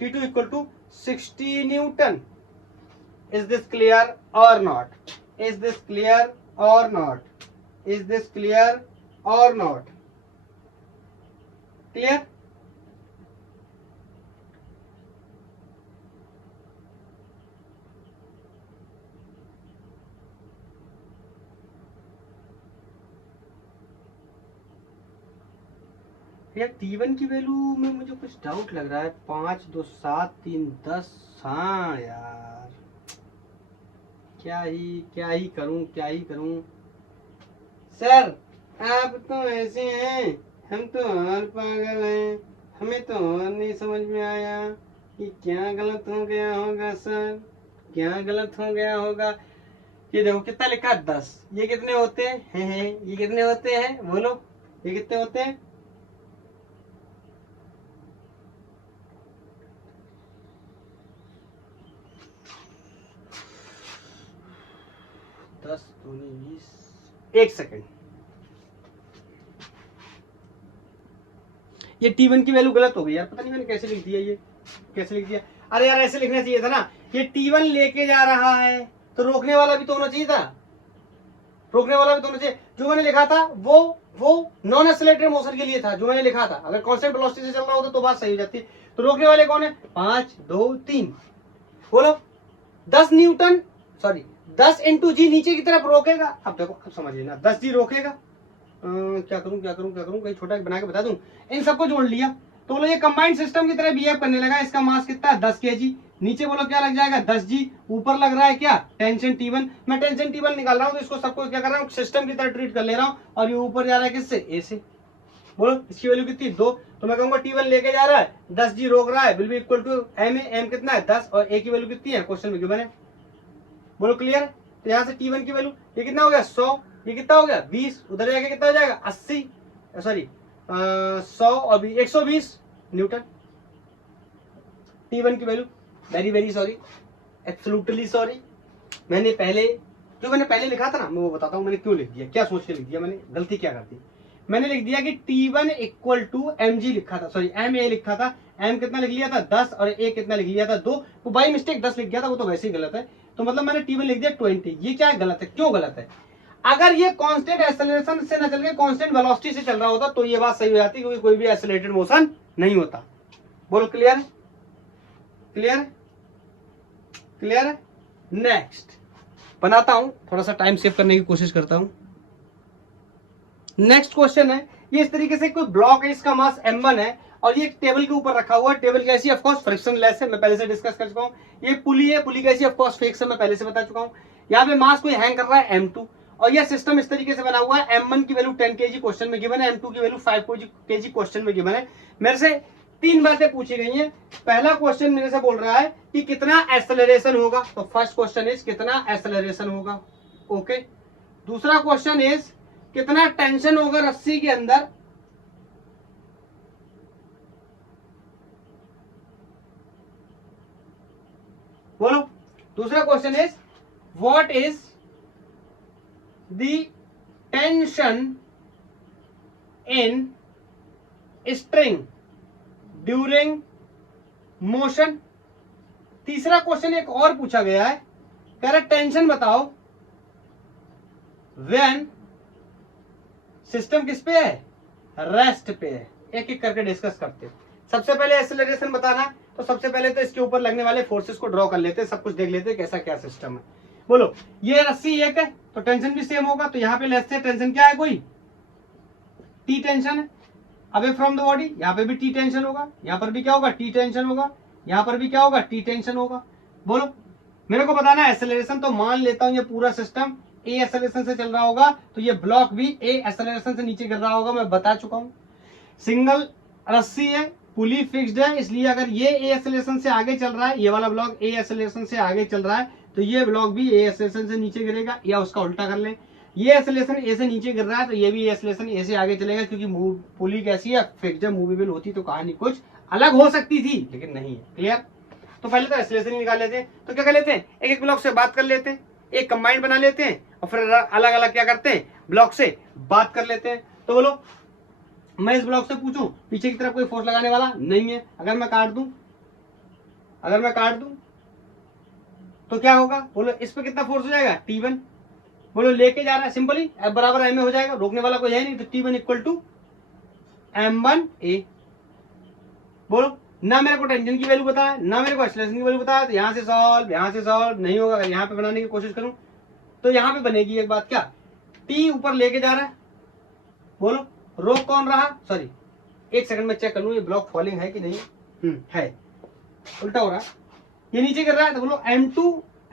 T2 equal to 60 newton. Is this clear or not? Is this clear or not? Is this clear or not? Clear? यार T1 की वैल्यू में मुझे कुछ डाउट लग रहा है, 5 2 7 3 10। हाँ यार, क्या ही करूं सर, आप तो ऐसे हैं, हम तो और पागल हैं, हमें तो और नहीं समझ में आया कि क्या गलत हो गया होगा सर, क्या गलत हो गया होगा। ये देखो कितना लिखा है 10, ये कितने होते हैं? ये कितने होते हैं बोलो, ये कितने होते हैं? 10 दूनी 20, एक सेकेंड, ये T1 की वैल्यू गलत हो गई यार, पता नहीं मैंने कैसे लिख दिया, ये कैसे लिख दिया। अरे यार ऐसे लिखना चाहिए था ना, ये T1 लेके जा रहा है तो रोकने वाला भी तो होना चाहिए था, रोकने वाला भी तो होना चाहिए। जो मैंने लिखा था वो नॉन एक्सेलरेटेड मोशन के लिए था, जो मैंने लिखा था। अगर कांस्टेंट वेलोसिटी से चल रहा होता तो बात सही हो जाती। तो रोकने वाले कौन है? 5 2 3, बोलो 10 न्यूटन, सॉरी 10 इंटू जी नीचे की तरफ रोकेगा। अब देखो अब समझ लेना, 10 जी रोकेगा। क्या करूं कहीं छोटा बना के बता दूं। इन सबको जोड़ लिया तो बोलो ये कंबाइंड सिस्टम की तरह बिहेव करने लगा। इसका मास कितना है 10 kg, नीचे बोलो क्या लग जाएगा 10 जी, ऊपर लग रहा है क्या टेंशन T1। मैं टेंशन T1 निकाल रहा हूं तो इसको सबको क्या कर रहा हूं सिस्टम की तरह ट्रीट कर ले रहा हूं, और ये ऊपर जा रहा है किससे? ए से। बोलो इसकी वैल्यू कितनी 2, तो मैं कहूंगा T1 लेके जा रहा है 10 जी रोक रहा है, will be equal to M कितना है 10, और A की वैल्यू कितनी है क्वेश्चन में गिवन है। बोलो क्लियर? तो यहाँ से T1 की वैल्यू ये कितना हो गया 100, ये कितना हो गया 20, उधर जाके कितना हो जाएगा 80, सॉरी 100 और 120 न्यूटन। T1 की value, very sorry, absolutely sorry, मैंने पहले लिखा था ना, मैं वो बताता हूँ मैंने क्यों लिख दिया, क्या सोच के लिख दिया मैंने, गलती क्या कर दी। मैंने लिख दिया कि T1 इक्वल टू mg लिखा था, सॉरी MA लिखा था, M कितना लिख लिया था 10 और A कितना लिख लिया था 2, वो बाई मिस्टेक 10 लिख गया था, वो तो वैसे ही गलत है। तो मतलब मैंने T1 लिख दिया 20, ये क्या गलत है, क्यों गलत है? अगर ये कांस्टेंट एक्सेलरेशन से न चल के कांस्टेंट वेलोसिटी से चल रहा होता तो ये बात सही हो जाती, क्योंकि कोई भी एक्सेलरेटेड मोशन नहीं होता। बोलो क्लियर? क्लियर? क्लियर? नेक्स्ट बनाता हूं, थोड़ा सा टाइम सेव करने की कोशिश करता हूं। नेक्स्ट क्वेश्चन है, ये इस तरीके से कोई ब्लॉक है, इसका मास m1 है और ये एक टेबल के ऊपर रखा हुआ है। टेबल कैसी है? ऑफ कोर्स फ्रिक्शन लेस है, मैं पहले से डिस्कस कर चुका हूं। ये पुली है, पुली कैसी है? ऑफ कोर्स फिक्स है, मैं पहले से बता चुका हूं। यहाँ पे मास कोई हैंग कर रहा है m2, और ये सिस्टम इस तरीके से बना हुआ है। m1 की वैल्यू 10 kg क्वेश्चन में गिवन है, m2 की वैल्यू 5 kg क्वेश्चन में गिवन है। मेरे से 3 बातें पूछी गई हैं। पहला क्वेश्चन मेरे से बोल रहा है कि कितना एक्सेलरेशन होगा, तो फर्स्ट क्वेश्चन इज कितना एक्सेलरेशन होगा, ओके। दूसरा क्वेश्चन इज कितना टेंशन होगा रस्सी के अंदर, बोलो। दूसरा question is what is the tension in string during motion. तीसरा क्वेश्चन एक और पूछा गया है, कह रहा टेंशन बताओ व्हेन सिस्टम किस पे है? रेस्ट पे है। एक एक करके डिस्कस करते हैं। सबसे पहले एक्सेलरेशन बताना है, तो सबसे पहले तो इसके ऊपर लगने वाले फोर्सेस को ड्रॉ कर लेते हैं, सब कुछ देख लेते हैं कैसा क्या सिस्टम है। बोलो, ये रस्सी एक है तो टेंशन भी सेम होगा, तो यहाँ पे लेट्स से टेंशन क्या है, कोई टी टेंशन है अवे फ्रॉम द बॉडी, यहाँ पे भी टी टेंशन होगा, यहाँ पर भी क्या होगा, टी टेंशन होगा, यहाँ पर भी क्या होगा, टी टेंशन होगा। बोलो, मेरे को बताना है एक्सेलरेशन, तो मान लेता हूं ये पूरा सिस्टम ए एक्सेलरेशन से चल रहा होगा, तो ये ब्लॉक भी ए एक्सेलरेशन से नीचे गिर रहा होगा, मैं बता चुका हूं। सिंगल रस्सी है, पुली फिक्स्ड है, इसलिए अगर ये ए एक्सेलरेशन से आगे चल रहा है, ये वाला ब्लॉक ए एक्सेलरेशन से आगे चल रहा है, तो ये ब्लॉक भी ए एक्सेलरेशन से नीचे गिरेगा, या उसका उल्टा कर ले, ये एक्सेलरेशन ए से नीचे गिर रहा है तो ये भी एक्सेलरेशन ए से आगे चलेगा, क्योंकि पुली कैसी है, फिक्स्ड है, मूवेबल होती तो कहानी कुछ अलग हो सकती थी, लेकिन नहीं है। क्लियर? तो पहले तो एक्सेलरेशन ही निकाल लेते हैं, तो क्या कर लेते हैं, एक एक ब्लॉक से बात कर लेते हैं, एक कंबाइंड बना लेते हैं, और फिर अलग अलग क्या करते हैं, ब्लॉक से बात कर लेते हैं। तो बोलो, मैं इस ब्लॉक से पूछूं पीछे की तरफ कोई फोर्स लगाने वाला नहीं है, अगर मैं काट दूं तो क्या होगा, बोलो इस पे कितना फोर्स हो जाएगा, T1। बोलो लेके जा रहा है, सिंपली F बराबर M हो जाएगा, रोकने वाला कोई है नहीं, तो T1 इक्वल टू M1A। बोलो, ना मेरे को टेंशन की वैल्यू पता है, ना मेरे को एक्सेलरेशन की वैल्यू पता है, तो यहाँ से सॉल्व नहीं होगा। अगर यहाँ पे बनाने की कोशिश करूं तो यहाँ पे बनेगी एक बात, क्या T ऊपर लेके जा रहा है, बोलो रोक कौन रहा, सॉरी एक सेकंड में चेक कर लूं ये ब्लॉक फॉलिंग है कि नहीं, है, उल्टा हो रहा है, ये नीचे गिर रहा है, तो बोलो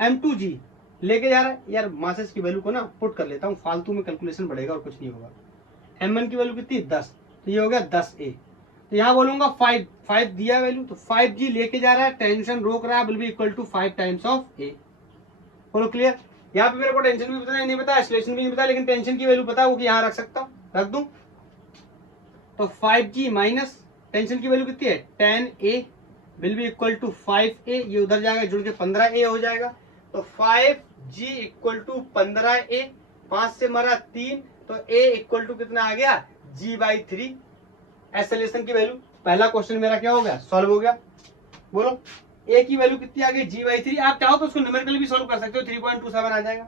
M2G लेके जा रहा है। यार मासेस की वैल्यू को ना पुट कर लेता हूँ, फालतू में कैलकुलेशन बढ़ेगा और कुछ नहीं होगा। M1 की वैल्यू कितनी, 10, तो ये हो गया 10A। तो यहाँ बोलूंगा 5 दिया वैल्यू, तो 5G लेके जा रहा है, टेंशन रोक रहा है, will be equal to 5 times of A। बोलो क्लियर? यहाँ पे मेरे को टेंशन भी पता नहीं पता, एक्सेलरेशन भी नहीं पता, लेकिन टेंशन की वैल्यू पता है, वो कि यहाँ रख सकता हूँ, रख दूं। तो 5G माइनस टेंशन की वैल्यू कितनी है, 10A will be equal to 5A, ये उधर जाएगा जुड़ के 15A हो जाएगा। तो 5G इक्वल टू 15A, 5 से मरा 3, तो A इक्वल टू कितना आ गया, G/3 एक्सेलरेशन की वैल्यू। पहला क्वेश्चन मेरा क्या हो गया, सॉल्व हो गया। बोलो A की वैल्यू कितनी आ गई, G/3। आप चाहो तो उसको न्यूमेरिकली भी सॉल्व कर सकते हो, 3.27 आ जाएगा।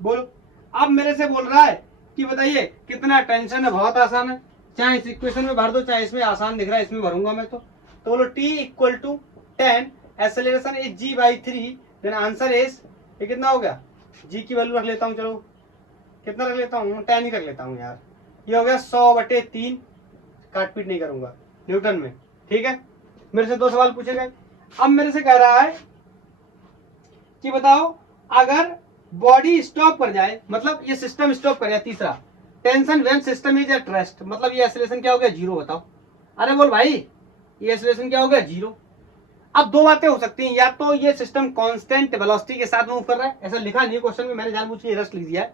बोलो, अब मेरे से बोल रहा है कि बताइए कितना टेंशन है, बहुत आसान है, चाहे इस इक्वेशन में भर दो, चाहे इसमें आसान दिख रहा है इसमें भरूंगा मैं। तो बोलो T equal to 10, acceleration is G/3, then answer is, ये कितना हो गया, G की वैल्यू रख लेता हूँ, चलो कितना रख लेता हूँ, 10 ही रख लेता हूँ यार, ये हो गया 100/3, काट पीट नहीं करूंगा, न्यूटन में। ठीक है, मेरे से 2 सवाल पूछे गए। अब मेरे से कह रहा है कि बताओ अगर बॉडी स्टॉप कर जाए, मतलब ये सिस्टम स्टॉप कर जाए, तीसरा tension when system is at rest, मतलब ये एक्सेलरेशन क्या हो गया, 0 बताओ। अरे बोल भाई, ये एक्सेलरेशन क्या हो गया, 0। अब 2 बातें हो सकती हैं, या तो ये सिस्टम कांस्टेंट वेलोसिटी के साथ मूव कर रहा है, ऐसा लिखा नहीं क्वेश्चन में, मैंने जानबूझ के रेस्ट लिख दिया है,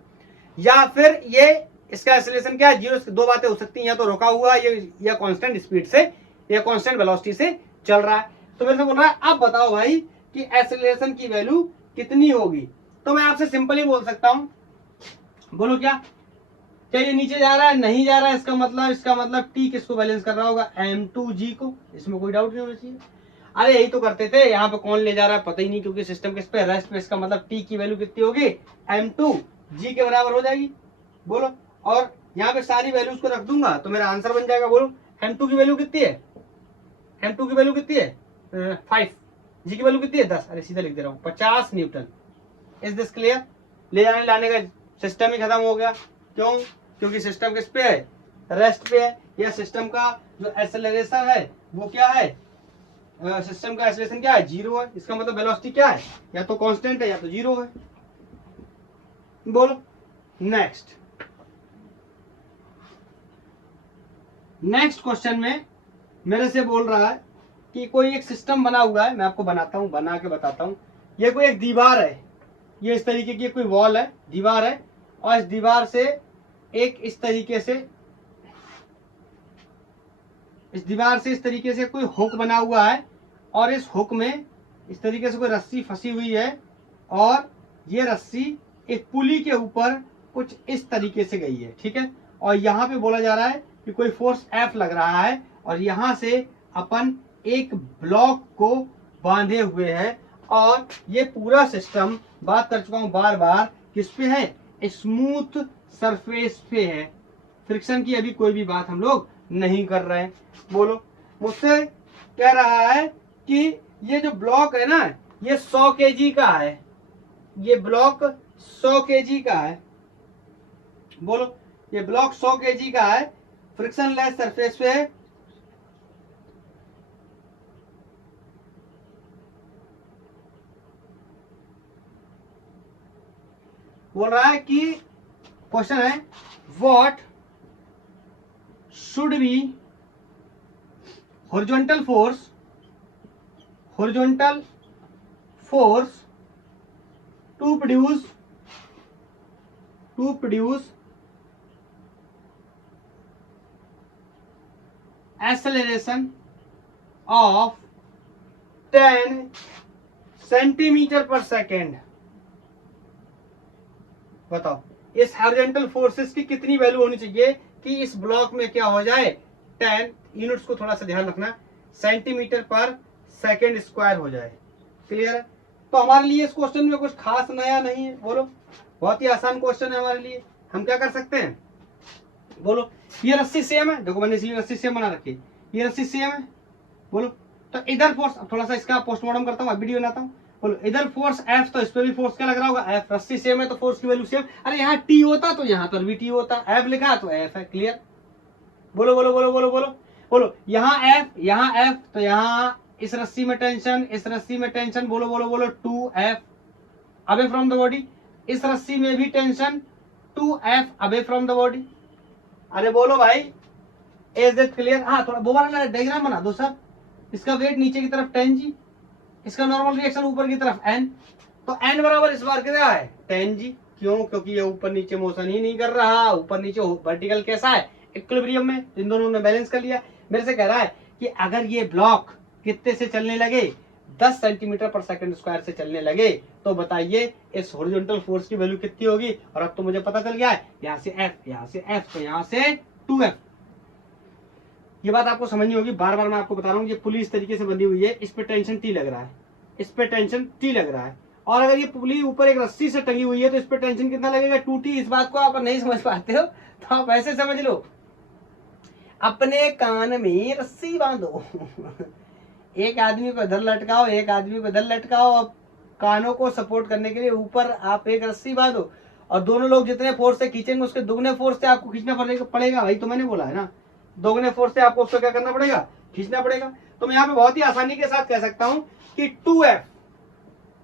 या फिर ये इसका एक्सेलरेशन क्या है, 0। 2 बातें हो सकती हैं, या तो रुका हुआ या कांस्टेंट स्पीड से या कांस्टेंट वेलोसिटी से चल रहा है। तो मेरे से बोल रहा है अब बताओ भाई कि एक्सेलरेशन की वैल्यू कितनी होगी। तो मैं आपसे सिंपली बोल सकता हूं, बोलो क्या ये नीचे जा रहा है, नहीं जा रहा है, इसका मतलब T किसको बैलेंस कर रहा होगा, M2G को, इसमें कोई डाउट नहीं होना चाहिए। अरे यही तो करते थे, यहाँ पे कौन ले जा रहा है पता ही नहीं, क्योंकि सिस्टम किस पे, रेस्ट पे, इसका मतलब T की वैल्यू कितनी होगी, M2G के बराबर हो जाएगी। बोलो, और यहाँ पे सारी वैल्यूज को रख दूंगा तो मेरा आंसर बन जाएगा। बोलो M2 की वैल्यू कितनी है, M2 की वैल्यू कितनी है, 5, G की वैल्यू कितनी है, 10, अरे सीधा लिख दे रहा हूँ, 50 न्यूटन। Is this clear? ले जाने लाने का सिस्टम ही खत्म हो गया। क्यों? क्योंकि सिस्टम किस पे है, रेस्ट पे है, या सिस्टम का जो एक्सेलरेशन है वो क्या है, सिस्टम का एक्सेलरेशन क्या है, 0 है, इसका मतलब वेलोसिटी क्या है, या तो कांस्टेंट है या तो 0 है। बोलो नेक्स्ट क्वेश्चन में मेरे से बोल रहा है कि कोई एक सिस्टम बना हुआ है, मैं आपको बना के बताता हूं। ये कोई एक दीवार है, ये इस तरीके की कोई वॉल है, दीवार है, और इस दीवार से एक इस तरीके से कोई हुक बना हुआ है, और इस हुक में इस तरीके से कोई रस्सी फंसी हुई है, और ये रस्सी एक पुली के ऊपर कुछ इस तरीके से गई है। ठीक है, और यहाँ पे बोला जा रहा है कि कोई फोर्स F लग रहा है, और यहाँ से अपन एक ब्लॉक को बांधे हुए हैं, और ये पूरा सिस्टम, बात कर चुका हूं बार बार, किस पे है, स्मूथ सरफेस पे है, फ्रिक्शन की अभी कोई भी बात हम लोग नहीं कर रहे हैं। बोलो मुझसे कह रहा है कि ये जो ब्लॉक है ना ये 100 kg का है, ये ब्लॉक 100 kg का है। बोलो ये ब्लॉक 100 kg का है, फ्रिक्शनलेस सरफेस पे है। बोल रहा है कि क्वेश्चन है what should be horizontal force to produce acceleration of 10 centimetre per second. बताओ इस हॉरिजॉन्टल फोर्सेस की कितनी वैल्यू होनी चाहिए कि इस ब्लॉक में क्या हो जाए, 10 यूनिट्स को थोड़ा सा ध्यान रखना, सेंटीमीटर पर सेकेंड स्क्वायर हो जाए। क्लियर है? तो हमारे लिए इस क्वेश्चन में कुछ खास नया नहीं है। बोलो बहुत ही आसान क्वेश्चन है हमारे लिए। हम क्या कर सकते हैं, बोलो ये रस्सी सेम है, देखो मैंने इसलिए रस्सी सेम बना रखी, ये रस्सी सेम है। बोलो तो इधर फोर्स, थोड़ा सा इसका पोस्टमार्टम करता हूँ, वीडियो बनाता हूँ। बोलो इधर फोर्स F, तो इस पे भी फोर्स क्या लग रहा होगा F, रस्सी सेम है तो फोर्स की वैल्यू सेम। अरे यहाँ T होता तो यहाँ पर भी T होता, F लिखा है तो F है। क्लियर? बोलो बोलो बोलो बोलो बोलो बोलो यहाँ F तो यहाँ इस रस्सी में टेंशन, इस रस्सी में टेंशन, बोलो बोलो बोलो 2F away from the body, इस रस्सी में भी tension 2F away from the body. अरे बोलो भाई, इज इट क्लियर? हाँ थोड़ा वो वाला डायग्राम बना दो सर। इसका वेट नीचे की तरफ 10G, इसका नॉर्मल रिएक्शन ऊपर की तरफ N, तो N बराबर इस बार क्या है 10G। क्यों? क्योंकि ये ऊपर नीचे मोशन ही नहीं कर रहा, ऊपर नीचे वर्टिकल कैसा है, इक्विलिब्रियम में, इन दोनों ने बैलेंस कर लिया। मेरे से कह रहा है कि अगर ये ब्लॉक कितने से चलने लगे, 10 सेंटीमीटर पर सेकंड स्क्वायर से चलने लगे, तो बताइए इस हॉरिजॉन्टल फोर्स की वैल्यू कितनी होगी। और अब तो मुझे पता चल गया है, यहाँ से F, यहाँ से F, तो यहाँ से 2F। ये बात आपको समझनी होगी, बार बार मैं आपको बता रहा हूँ। ये पुली इस तरीके से बंधी हुई है, इस पे टेंशन T लग रहा है, इस पे टेंशन T लग रहा है, और अगर ये पुली ऊपर एक रस्सी से टंगी हुई है तो इस पे टेंशन कितना लगेगा 2T। इस बात को आप नहीं समझ पाते हो तो आप ऐसे समझ लो, अपने कान में रस्सी बांधो एक आदमी को इधर लटकाओ, एक आदमी को इधर लटकाओ, और कानों को सपोर्ट करने के लिए ऊपर आप एक रस्सी बांधो, और दोनों लोग जितने फोर्स से खींचेंगे उसके दुगने फोर्स से आपको खींचना पड़ेगा। भाई तो मैंने बोला है ना, दोगुने फोर्स से आपको उसको क्या करना पड़ेगा, खींचना पड़ेगा। तो मैं यहाँ पे बहुत ही आसानी के साथ कह सकता हूं कि 2F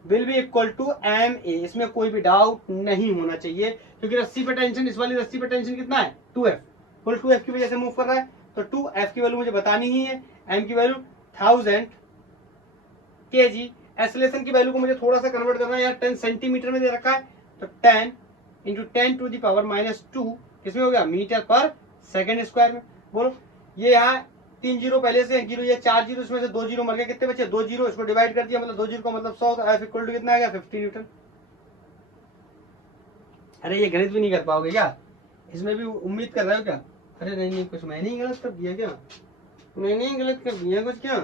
will be equal to MA। इसमें कोई भी डाउट नहीं होना चाहिए, क्योंकि रस्सी पे टेंशन, इस वाली रस्सी पे टेंशन कितना है 2F, फुल 2F की वजह से मूव कर रहा है। तो 2F की वैल्यू मुझे बतानी ही है, M की वैल्यू 1000 kg, एक्सेलरेशन की वैल्यू को मुझे थोड़ा सा कन्वर्ट करना है यार, 10 सेंटीमीटर में दे रखा है, तो 10 इंटू 10 टू द पावर -2 किसमें हो गया, मीटर पर सेकेंड स्क्वायर में। बोलो ये यहाँ 3 जीरो पहले से, जीरो ये 4 जीरो, इसमें से 2 जीरो मर गए, कितने बचे 2 जीरो, इसको डिवाइड कर दिया, मतलब 2 जीरो का मतलब 100, तो F इक्वल टू कितना आ गया 50 न्यूटन। अरे ये गणित भी नहीं कर पाओगे क्या, इसमें भी उम्मीद कर रहे हो क्या? अरे नहीं नहीं, कुछ मैंने ही गलत कर दिया क्या, मैंने ही गलत कर दिया कुछ क्या,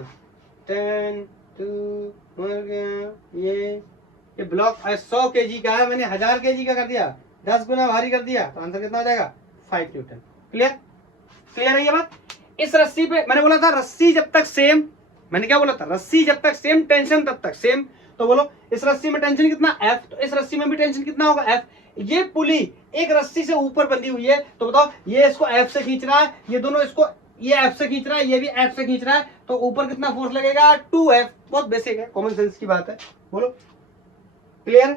10 2 मर गया। ये ब्लॉक 100 kg का है, मैंने 1000 kg का कर दिया, 10 गुना भारी कर दिया, तो आंसर कितना हो जाएगा 5 न्यूटन। क्लियर? क्लियर है ये बात? इस रस्सी पे मैंने बोला था रस्सी जब तक सेम, मैंने क्या बोला था, रस्सी जब तक सेम टेंशन तब तक सेम। तो बोलो इस रस्सी में टेंशन कितना F, तो इस रस्सी में भी टेंशन कितना होगा F। ये पुली एक रस्सी से ऊपर बंधी हुई है, तो बताओ ये इसको F से खींच रहा है, ये दोनों इसको, ये F से खींच रहा है, ये भी F से खींच रहा है, तो ऊपर कितना फोर्स लगेगा 2F। बहुत बेसिक है, कॉमन सेंस की बात है। बोलो clear?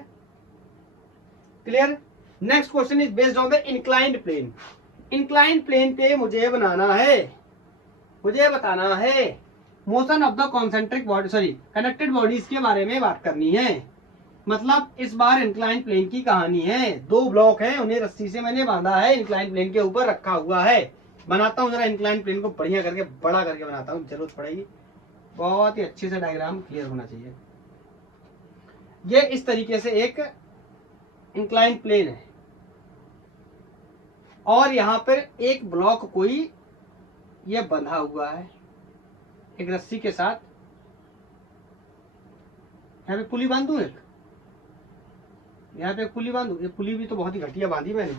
Clear? Next question is based on the inclined plane. Inclined plane पे मुझे बनाना है, मुझे बताना है motion of the concentric body, sorry connected bodies के बारे में बात करनी है। मतलब इस बार इंक्लाइंड प्लेन की कहानी है, 2 ब्लॉक है, उन्हें रस्सी से मैंने बांधा है, इंक्लाइंड प्लेन के ऊपर रखा हुआ है। बनाता हूँ जरा इंक्लाइंड प्लेन को बढ़िया करके, बड़ा करके बनाता हूँ, जरूरत पड़ेगी, बहुत ही अच्छे से डायग्राम क्लियर होना चाहिए। ये इस तरीके से एक इंक्लाइंड प्लेन है, और यहां पर एक ब्लॉक कोई ये बंधा हुआ है एक रस्सी के साथ। यहाँ पे पुली बांधू, एक यहाँ पे पुली बांधू, ये पुली भी तो बहुत ही घटिया बांधी मैंने,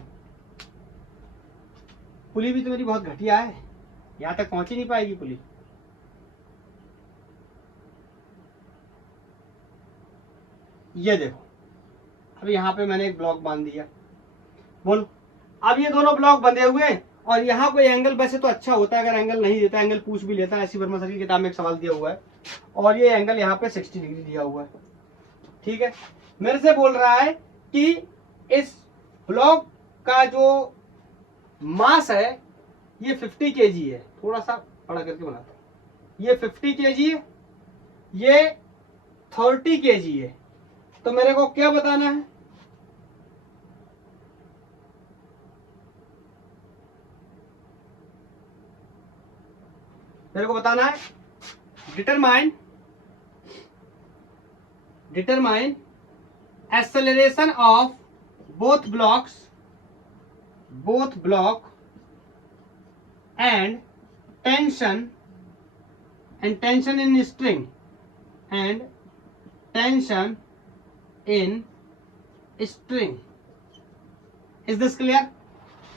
पुली भी तो मेरी बहुत घटिया है, यहाँ तक पहुंच ही नहीं पाएगी पुली। ये देखो, अब यहाँ पे मैंने एक ब्लॉक बांध दिया, बोलो अब ये दोनों ब्लॉक बंधे हुए हैं और यहाँ कोई एंगल वैसे तो अच्छा होता है, अगर एंगल नहीं देता, एंगल पूछ भी लेता है, ऐसी वर्मा सर की किताब में एक सवाल दिया हुआ है और ये एंगल यहाँ पे 60 डिग्री दिया हुआ है, ठीक है। मेरे से बोल रहा है कि इस ब्लॉक का जो मास है ये 50 kg है, थोड़ा सा बड़ा करके बनाता हूं, ये 50 kg है, ये 30 kg है, तो मेरे को क्या बताना है, मेरे को बताना है determine acceleration of both block and tension in string is this clear?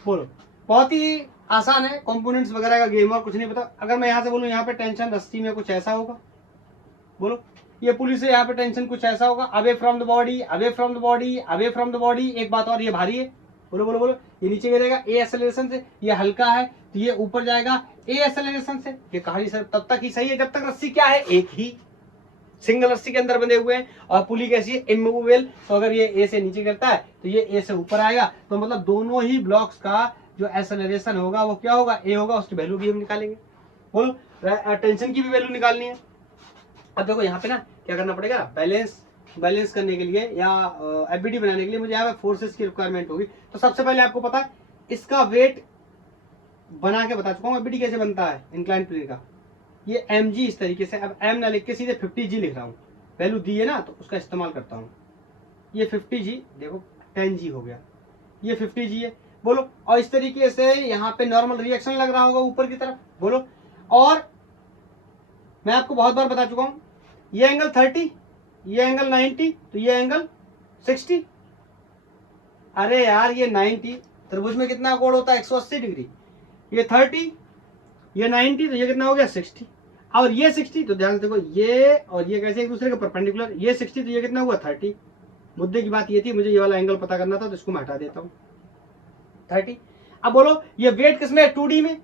बोलो, बहुत ही आसान है, कंपोनेंट्स वगैरह का गेम और कुछ नहीं पता। अगर मैं यहाँ से बोलूँ यहाँ पे टेंशन रस्सी में कुछ ऐसा होगा, बोलो ये पुलिस से यहाँ पे टेंशन कुछ ऐसा होगा, away from the body, away from the body, away from the body. एक बात और, ये भारी है, बोलो बोलो बोलो, ये नीचे गिरेगा ए एक्सेलरेशन से, ये हल्का है तो ये ऊपर जाएगा ए एक्सेलरेशन से। ये कहानी सर तब तक ही सही है जब तक रस्सी क्या है, एक ही सिंगल रस्सी के अंदर बंधे हुए हैं और पुली कैसी है, इमूवेबल। तो अगर ये ए से नीचे गिरता है तो ये ए से ऊपर आएगा, तो मतलब दोनों ही ब्लॉक्स का जो एक्सेलरेशन होगा वो क्या होगा, ए होगा, उसकी वैल्यू भी हम निकालेंगे। बोलो टेंशन की भी वैल्यू निकालनी है। अब देखो यहाँ पे ना क्या करना पड़ेगा, बैलेंस करने के लिए या एफबीडी बनाने के लिए मुझे यहाँ पे फोर्सेस की रिक्वायरमेंट होगी। तो सबसे पहले आपको पता है इसका वेट बना के बता चुका हूँ एफबीडी कैसे बनता है इंक्लाइन प्लेन का। ये mg इस तरीके से, अब m ना लिख के सीधे 50g लिख रहा हूँ, वैल्यू दी है ना तो उसका इस्तेमाल करता हूँ। ये 50g देखो 10g हो गया, ये 50g है, बोलो। और इस तरीके से यहाँ पे नॉर्मल रिएक्शन लग रहा होगा ऊपर की तरफ, बोलो। और मैं आपको बहुत बार बता चुका हूँ, ये एंगल 30, ये एंगल 90, तो ये एंगल 60। अरे यार ये 90, त्रिभुज में कितना कोण होता है 180 डिग्री, ये 30, ये 90, तो ये कितना हो गया 60, और ये 60, तो ध्यान से देखो ये और ये कैसे एक दूसरे के परपेंडिकुलर, ये 60 तो ये कितना हुआ 30। मुद्दे की बात ये थी मुझे ये वाला एंगल पता करना था, तो इसको मैं हटा देता हूँ 30। अब बोलो ये वेट किसमें है, 2D में।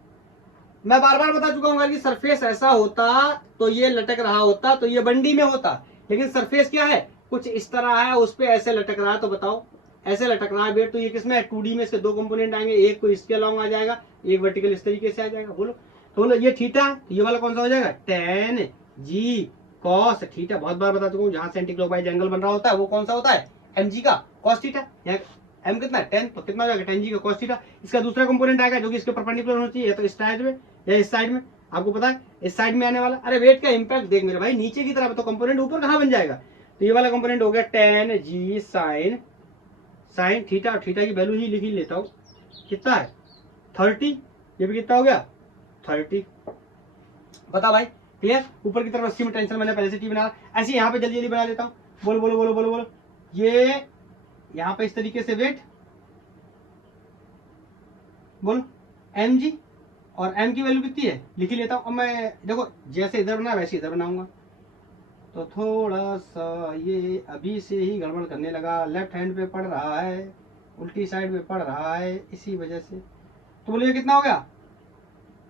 मैं बार बार बता चुका हूँ कि सरफेस ऐसा होता तो ये लटक रहा होता, तो ये 1D में होता, लेकिन सरफेस क्या है कुछ इस तरह है, उस पर ऐसे लटक रहा है, तो बताओ ऐसे लटक रहा है वेट, तो ये किसमें है 2D में। इसके दो कंपोनेंट आएंगे, एक को इसके अलॉन्ग आ जाएगा, एक वर्टिकल इस तरीके से आ जाएगा। बोलो तो बोलो ये थीटा, तो ये वाला कौन सा हो जाएगा tan g cos थीटा। बहुत बार बता चुका हूँ जहां से एंटी क्लॉकवाइज एंगल बन रहा होता है वो कौन सा होता है mg का cos थीटा। यहाँ m कितना है 10, तो कितना हो जाएगा tan g का cos थीटा। इसका दूसरा कंपोनेंट आएगा जो कि इसके परपेंडिकुलर होना चाहिए, या तो इस साइड में या इस साइड में। आपको पता है इस साइड में आने वाला, अरे वेट का इंपैक्ट देख मेरे भाई नीचे की तरफ, तो कंपोनेंट ऊपर कहाँ बन जाएगा, तो ये वाला कंपोनेंट हो गया tan g sin थीटा। और थीटा की वैल्यू ही लिख ही लेता हूँ, कितना है 30, ये भी कितना हो गया 30। बता भाई क्लियर। ऊपर की तरफ रस्सी में टेंशन मैंने पहले से टी बना, ऐसे यहाँ पे जल्दी जल्दी बना लेता हूँ। बोलो बोलो बोलो बोलो बोलो, ये यहाँ पे इस तरीके से वेट, बोलो mg, और m की वैल्यू कितनी है लिख ही लेता हूँ। अब मैं देखो जैसे इधर बना वैसे इधर बनाऊंगा, तो थोड़ा सा ये अभी से ही गड़बड़ करने लगा, लेफ्ट हैंड पे पढ़ रहा है, उल्टी साइड पे पढ़ रहा है, इसी वजह से। तो बोलिए कितना हो गया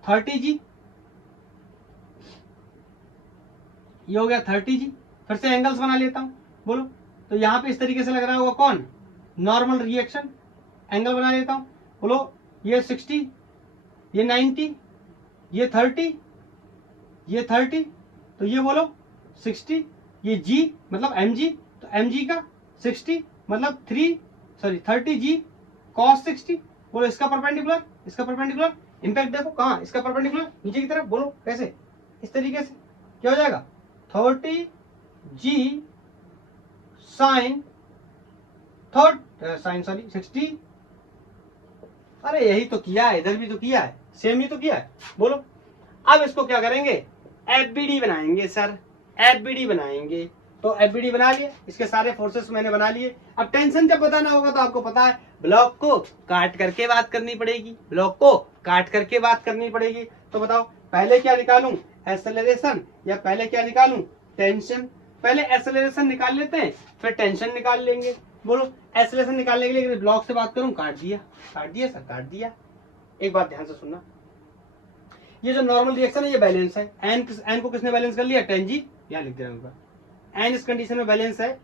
30g, ये हो गया 30g। फिर से एंगल्स बना लेता हूं, बोलो। तो यहाँ पे इस तरीके से लग रहा होगा कौन, नॉर्मल रिएक्शन। एंगल बना लेता हूं, बोलो ये 60, ये 90, ये 30, ये 30, तो ये बोलो 60, ये g मतलब mg, तो mg का 60 मतलब 30g cos 60। बोलो इसका परपेंडिकुलर इंपैक्ट देखो कहाँ, इसका परपेंडिकुलर नीचे की तरफ। बोलो कैसे, इस तरीके से क्या हो जाएगा 30g sin 60। अरे यही तो किया है, इधर भी तो किया है, सेम ही तो किया है। बोलो अब इसको क्या करेंगे, एफबीडी बनाएंगे सर, एफबीडी बनाएंगे। तो एफबीडी बना लिए, इसके सारे फोर्सेस मैंने बना लिए। अब टेंशन जब बताना होगा तो आपको पता है ब्लॉक को काट करके बात करनी पड़ेगी, तो बताओ पहले क्या निकालूं, एक्सेलरेशन या पहले क्या निकालूं टेंशन। पहले एक्सेलरेशन निकाल लेते हैं, फिर टेंशन निकाल लेंगे। बोलो, एक्सेलरेशन निकालने के लिए ब्लॉक से बात करूं, काट दिया सर, काट दिया। एक बात ध्यान से सुनना, ये जो नॉर्मल रिएक्शन है ये बैलेंस है। एन को किसने बैलेंस कर लिया, टेन जी, यहाँ लिख दे रहा हूँ। एन इस कंडीशन में बैलेंस है।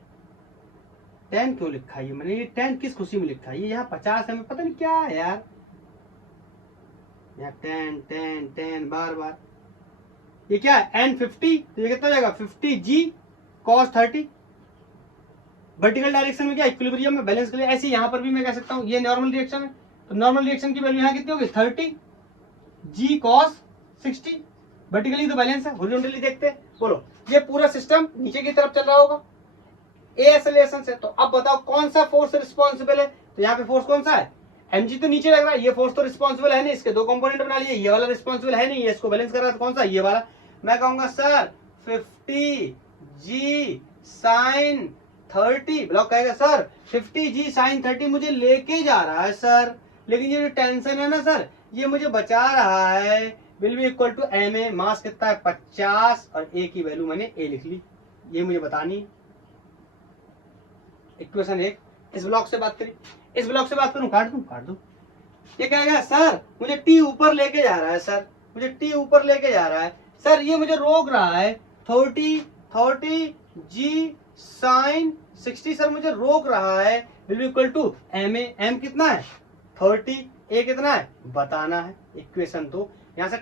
10 क्यों लिखा है मैंने, ये 10 किस खुशी में लिखा है, ये यहाँ 50 है, मैं पता नहीं क्या है यार, यहाँ 10 बार बार। ये क्या है, एन 50, तो ये कितना हो जाएगा 50 जी कॉस 30। वर्टिकल डायरेक्शन में क्या, इक्विलिब्रियम में बैलेंस के लिए। ऐसे यहाँ पर भी मैं कह सकता हूँ ये नॉर्मल रिएक्शन है, तो नॉर्मल रिएक्शन की वैल्यू यहाँ कितनी होगी 30 जी कॉस 60। वर्टिकली तो बैलेंस है, हॉरिजॉन्टली देखते हैं। बोलो, ये पूरा सिस्टम नीचे की तरफ चल रहा होगा ए एक्सेलरेशन से। तो अब बताओ कौन सा फोर्स रिस्पॉन्सिबल है, तो यहाँ पे फोर्स कौन सा है, mg तो नीचे लग रहा है, ये फोर्स तो रिस्पॉन्सिबल है नहीं, इसके दो कंपोनेंट बना लिए, ये वाला रिस्पॉन्सिबल है नहीं, ये इसको बैलेंस कर रहा है, कौन सा, ये वाला। मैं कहूंगा सर 50 जी साइन 30, ब्लॉक कहेगा सर 50 जी साइन 30 मुझे लेके जा रहा है सर, लेकिन ये जो टेंशन है ना सर, ये मुझे बचा रहा है, will be equal to M A. Mass कितना है 50, और ए की वैल्यू मैंने ए लिख ली, ये मुझे बतानी है। इक्वेशन 1 इस ब्लॉक से बात करी, इस ब्लॉक से बात करूं, काट दूं। ये कहेगा सर मुझे टी ऊपर लेके जा रहा है सर, मुझे टी ऊपर लेके जा रहा है सर, ये मुझे रोक रहा है 30 जी साइन 60 सर, मुझे रोक रहा है, will be equal to M A. M कितना है 30, ए कितना है बताना है। इक्वेशन 2, यहाँ से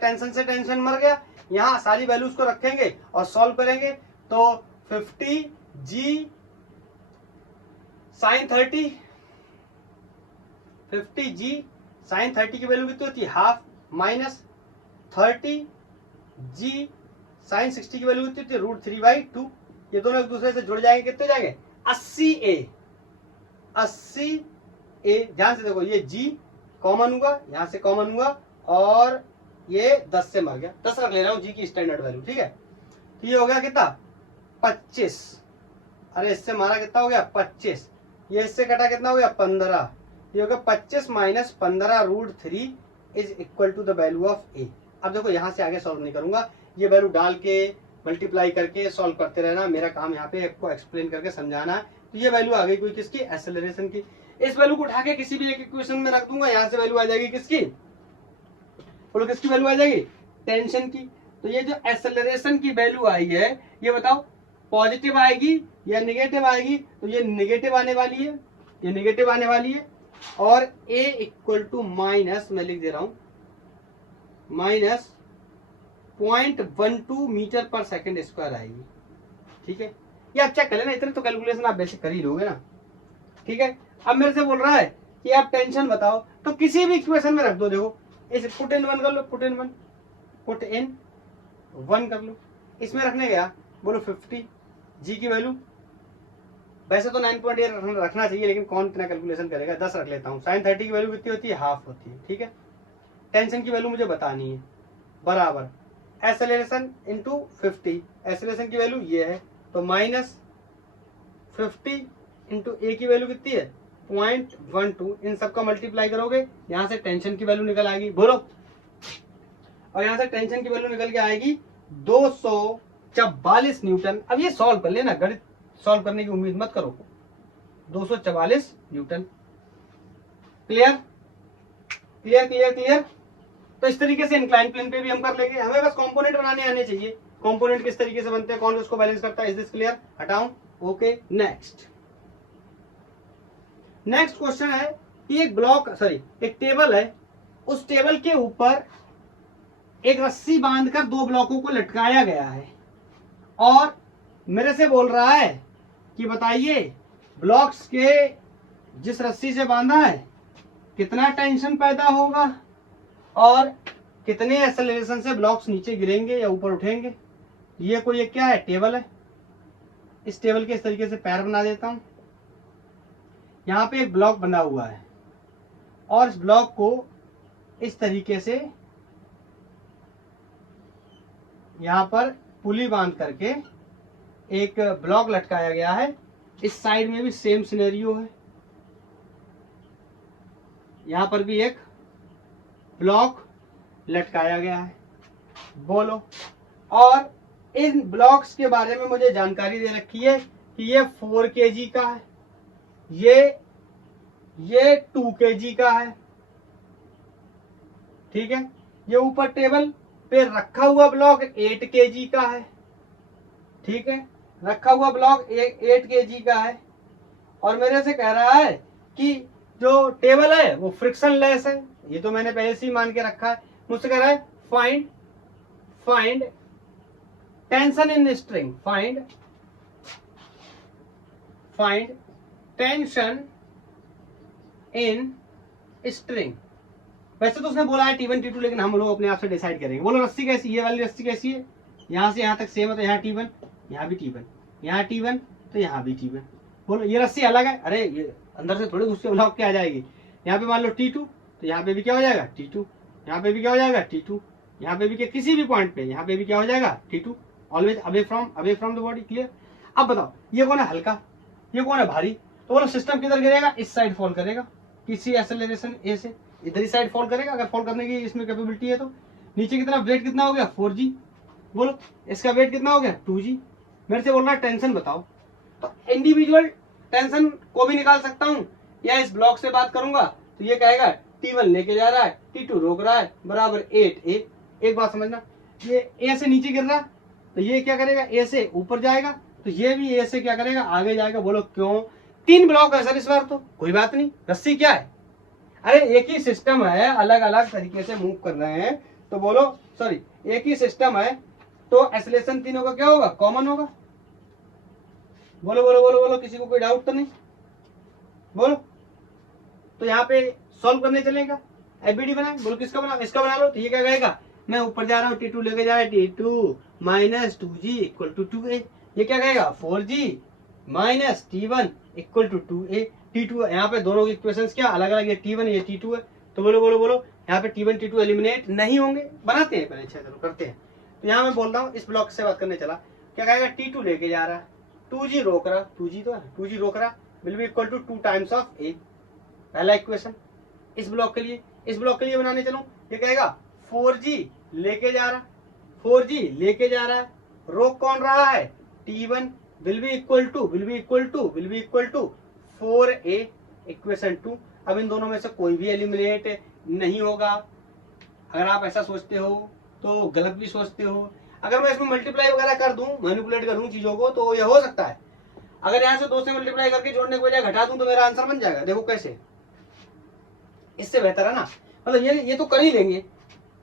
टेंशन मर गया, यहाँ सारी वैल्यूज को रखेंगे और सॉल्व करेंगे, तो 50 जी साइन 30, 50 जी साइन 30 की वैल्यू कितनी होती है हाफ, माइनस 30 जी साइन 60 की वैल्यू कितनी होती है √3/2। ये दोनों एक दूसरे से जुड़ जाएंगे, कितने जाएंगे 80 ए। ध्यान से देखो, ये जी कॉमन हुआ, यहां से कॉमन हुआ, और ये 10 से मर गया, 10 रख ले रहा हूं जी की स्टैंडर्ड वैल्यू, ठीक है। तो ये हो गया कितना 25, अरे इससे मारा कितना हो गया 25, ये इससे कटा कितना हो गया 15, ये हो गया 25 minus 15 √3 is equal to the value of A. अब देखो यहाँ से आगे सॉल्व नहीं करूंगा, ये वैल्यू डाल के मल्टीप्लाई करके सॉल्व करते रहना, मेरा काम यहाँ पे आपको एक्सप्लेन करके समझाना है। तो ये वैल्यू आ गई कोई किसकी, एक्सेलरेशन की। इस वैल्यू को उठा के किसी भी एक इक्वेशन में रख दूंगा, यहाँ से वैल्यू आ जाएगी किसकी, बोलो किसकी वैल्यू आ जाएगी, टेंशन की। तो ये जो एक्सेलरेशन की वैल्यू आई है, ये बताओ पॉजिटिव आएगी या नेगेटिव आएगी, तो ये नेगेटिव आने वाली है, ये नेगेटिव आने वाली है, और a इक्वल टू माइनस, मैं लिख दे रहा हूं minus 0.12 metre per second square आएगी, ठीक है। ये आप चेक कर लेना, इतने तो कैलकुलेशन आप बेसिक कर ही लोगे ना, ठीक है। अब मेरे से बोल रहा है कि आप टेंशन बताओ, तो किसी भी इक्वेशन में रख दो, देखो इसे पुट इन 1 कर लो, पुट इन 1 कर लो, इसमें रखने गया, बोलो 50 जी की वैल्यू, वैसे तो 9.8 रखना चाहिए, लेकिन कौन इतना कैलकुलेशन करेगा, 10 रख लेता हूँ। साइन 30 की वैल्यू कितनी होती है, हाफ होती है, ठीक है। टेंशन की वैल्यू मुझे बतानी है, बराबर एक्सेलरेशन इंटू 50, एक्सेलरेशन की वैल्यू ये है, तो माइनस 50 इंटू ए की वैल्यू कितनी है 0.12, इन सबका मल्टीप्लाई करोगे, यहाँ से टेंशन की वैल्यू निकल आएगी, बोलो, और यहाँ से टेंशन की वैल्यू निकल के आएगी 244 न्यूटन। अब ये सॉल्व कर लेना, गणित सॉल्व करने की उम्मीद मत करो, 244 Newton. Clear clear clear clear. तो इस तरीके से इंक्लाइन प्लेन पे भी हम कर लेंगे, हमें बस कंपोनेंट बनाने आने चाहिए, कंपोनेंट किस तरीके से बनते हैं, कौन उसको बैलेंस करता है, इज दिस क्लियर, हटाऊं, ओके। नेक्स्ट क्वेश्चन है कि एक ब्लॉक, सॉरी एक टेबल है, उस टेबल के ऊपर एक रस्सी बांधकर 2 ब्लॉकों को लटकाया गया है, और मेरे से बोल रहा है कि बताइए ब्लॉक्स के जिस रस्सी से बांधा है कितना टेंशन पैदा होगा, और कितने एक्सेलरेशन से ब्लॉक्स नीचे गिरेंगे या ऊपर उठेंगे। ये कोई एक क्या है, टेबल है, इस टेबल के इस तरीके से पैर बना देता हूं, यहाँ पे एक ब्लॉक बना हुआ है, और इस ब्लॉक को इस तरीके से यहाँ पर पुली बांध करके एक ब्लॉक लटकाया गया है। इस साइड में भी सेम सिनेरियो है, यहाँ पर भी एक ब्लॉक लटकाया गया है, बोलो, और इन ब्लॉक्स के बारे में मुझे जानकारी दे रखी है कि ये 4 kg का है, ये 2 kg का है, ठीक है। ये ऊपर टेबल पे रखा हुआ ब्लॉक 8 kg का है, ठीक है, रखा हुआ ब्लॉक 8 kg का है। और मेरे से कह रहा है कि जो टेबल है वो फ्रिक्शन लेस है, ये तो मैंने पहले से ही मान के रखा है। मुझसे कह रहा है find tension in string, find tension in string. वैसे तो उसने बोला है T1 T2, लेकिन हम लोग अपने आप से डिसाइड करेंगे। बोलो रस्सी कैसी, ये वाली रस्सी कैसी है, यहां से यहां तक सेम है, तो यहाँ T1, यहाँ भी T1, यहाँ T1 तो यहाँ भी T1। बोलो ये रस्सी अलग है, अरे ये अंदर से थोड़ी उसके ब्लॉक के आ जाएगी। यहाँ पे मान लो T2, तो यहाँ पे भी क्या हो जाएगा T2, यहाँ पे भी क्या हो जाएगा T2, यहाँ पे भी क्या, किसी भी पॉइंट पे यहाँ पे भी क्या हो जाएगा T2, always away from the body. Clear. अब बताओ ये कौन है हल्का, ये कौन है भारी। तो बोलो सिस्टम किधर गिरेगा, इस साइड फॉल करेगा, किसी एक्सेलरेशन ए से इधर ही साइड फॉल करेगा, अगर फॉल करने की इसमें कैपेबिलिटी है तो। नीचे की तरफ वेट कितना हो गया 4g, बोलो इसका वेट कितना हो गया 2g। मेरे से बोल रहा है टेंशन बताओ, तो इंडिविजुअल टेंशन को भी निकाल सकता हूं, या इस ब्लॉक से बात करूंगा तो ये कहेगा T1 लेके जा रहा है, T2 रोक रहा है, बराबर 8a। एक बात समझना, ये ए से नीचे गिर रहा है तो ये क्या करेगा, ए से ऊपर जाएगा, तो ये भी ए से क्या करेगा, आगे जाएगा। बोलो क्यों, 3 ब्लॉक है सर इस बार, तो कोई बात नहीं, रस्सी क्या है, अरे एक ही सिस्टम है, अलग अलग तरीके से मूव कर रहे हैं, तो बोलो सॉरी एक ही सिस्टम है, तो एक्सेलरेशन तीनों का क्या होगा, कॉमन होगा। बोलो बोलो बोलो बोलो, किसी को कोई डाउट तो नहीं, बोलो। तो यहाँ पे सॉल्व करने चलेगा, एफबीडी बनाए, बोलो किसका बना, इसका बना लो। तो ये क्या कहेगा, मैं ऊपर जा रहा हूँ, T2 लेके जा रहा है, T2 minus 2g equal to 2a। ये क्या कहेगा 4g minus T1 equal to 2a। T2 यहाँ पे दोनों की इक्वेशंस क्या अलग अलग है, T1 ये T2 है, तो बोलो बोलो बोलो यहाँ पे T1 T2 एलिमिनेट नहीं होंगे, बनाते हैं पहले, चलो करते हैं। तो यहाँ मैं बोल रहा हूँ, इस ब्लॉक से बात करने चला, क्या कहेगा T2 लेके जा रहा है, 2g रोक रहा, 2g तो है, 2g रोक रहा, will be equal to 2 times of a, पहला इक्वेशन। इस ब्लॉक के लिए बनाने चलूं, ये कहेगा 4g लेके जा रहा, 4g लेके जा रहा है, रोक कौन रहा है T1, will be equal to 4a equation 2। अब इन दोनों में से कोई भी एलिमिनेट नहीं होगा। अगर आप ऐसा सोचते हो तो गलत भी सोचते हो। अगर मैं इसमें मल्टीप्लाई वगैरह कर दूं, मैनिपुलेट करूं चीजों को, तो ये हो सकता है। अगर यहाँ से 2 से मल्टीप्लाई करके जोड़ने के बजाय घटा दूं तो मेरा आंसर बन जाएगा। देखो कैसे, इससे बेहतर है ना, मतलब ये तो कर ही लेंगे।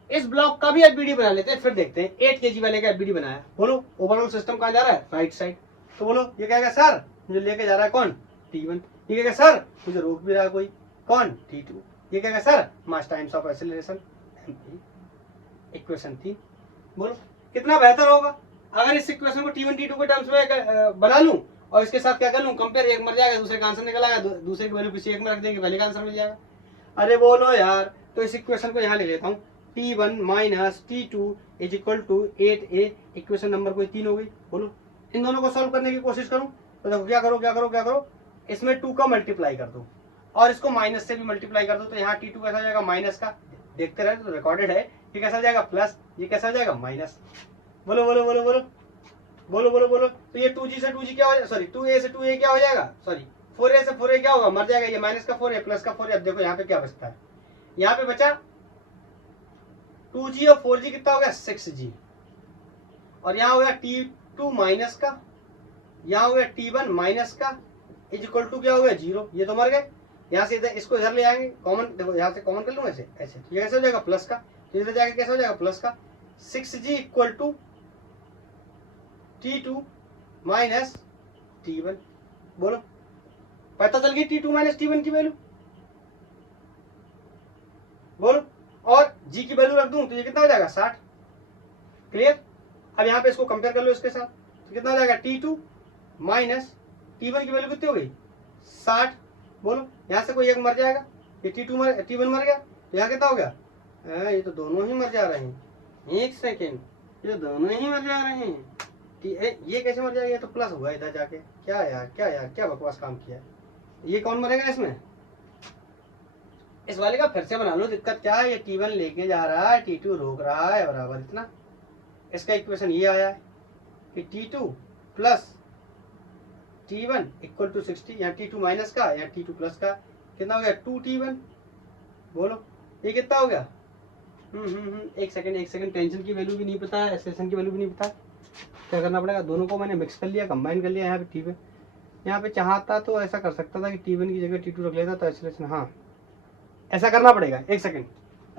इस ब्लॉक का भी एफबीडी बना लेते हैं, फिर देखते हैं। 8 kg वाले का एफबीडी बनाया, बोलो ओवरऑल सिस्टम कहाँ जा रहा है, राइट साइड। तो बोलो ये कहेगा सर मुझे लेके जा रहा है कौन T1, ये कहेगा सर मुझे रोक भी रहा है कोई कौन T2, ये कहेगा sir mass times of acceleration equation 3। बोलो कितना बेहतर होगा अगर इस इक्वेशन को T1 T2 के टर्म्स में बना लूं और इसके साथ क्या कर लूं, कंपेयर, एक मर जाएगा दूसरे का आंसर निकल आएगा, दूसरे की वैल्यू किसी एक में रख देंगे, पहले का आंसर मिल जाएगा। अरे बोलो यार, तो इस इक्वेशन को यहाँ ले लेता हूँ, T1 minus T2 is equal to 8a, equation number कोई 3 हो गई। बोलो इन दोनों को सॉल्व करने की कोशिश करूं तो देखो क्या करो, इसमें 2 का मल्टीप्लाई कर दो और इसको माइनस से भी मल्टीप्लाई कर दो, तो यहाँ T2 कैसा हो जाएगा माइनस का, देखते रहे तो रिकॉर्डेड है, ये कैसा हो जाएगा प्लस, ये कैसा हो जाएगा माइनस। बोलो बोलो बोलो बोलो बोलो बोलो बोलो, तो ये 2g से 2g क्या हो जाएगा, सॉरी 2a से 2a क्या हो जाएगा, सॉरी 4a से 4a क्या होगा, मर जाएगा, ये माइनस का 4a प्लस का 4a। अब देखो यहाँ पे क्या बचता है, यहाँ पे बचा 2g और 4g कितना हो गया 6g, और यहाँ हो गया T2 माइनस का, यहाँ हो गया T1 माइनस का इज इक्वल टू क्या हो गया 0, ये तो मर गए। यहाँ से इधर इसको इधर ले आएंगे कॉमन, देखो यहाँ से कॉमन कर लूंगा ऐसे ऐसे, ये कैसे हो जाएगा प्लस का, तो इधर जाके कैसे हो जाएगा प्लस का, 6g equal to T2 minus T1। बोलो पता चल गई T2 माइनस T1 की वैल्यू, बोलो, और g की वैल्यू रख दूं तो ये कितना हो जाएगा 60। क्लियर। अब यहाँ पे इसको कंपेयर कर लो इसके साथ, तो कितना हो जाएगा T2 माइनस T1 की वैल्यू कितनी हो गई 60। बोलो यहाँ से कोई एक मर जाएगा, ये T1 मर गया, तो यहाँ कितना हो गया, ये तो दोनों ही मर जा रहे हैं, एक सेकेंड, ये तो दोनों ही मर जा रहे हैं, ये कैसे मर जाएगा, ये तो प्लस हुआ इधर जाके, क्या यार क्या बकवास काम किया। ये कौन मरेगा इसमें, इस वाले का फिर से बना लो, दिक्कत क्या है, ये T1 लेके जा रहा है, T2 रोक रहा है, बराबर इतना, इसका इक्वेशन ये आया है, कि T2 plus T1 equal to 60, यहाँ T2 माइनस का यहाँ T2 प्लस का कितना हो गया 2T1। बोलो ये कितना हो गया? एक सेकंड, टेंशन की वैल्यू भी नहीं पता है, एक्सेलेरेशन की वैल्यू भी नहीं पता, क्या करना पड़ेगा? दोनों को मैंने मिक्स कर लिया, कंबाइन कर लिया। यहाँ पे T1 यहाँ पे चाहता तो ऐसा कर सकता था कि T1 की जगह T2 रख लेता तो एक्सेलेरेशन, हाँ ऐसा करना पड़ेगा, एक सेकंड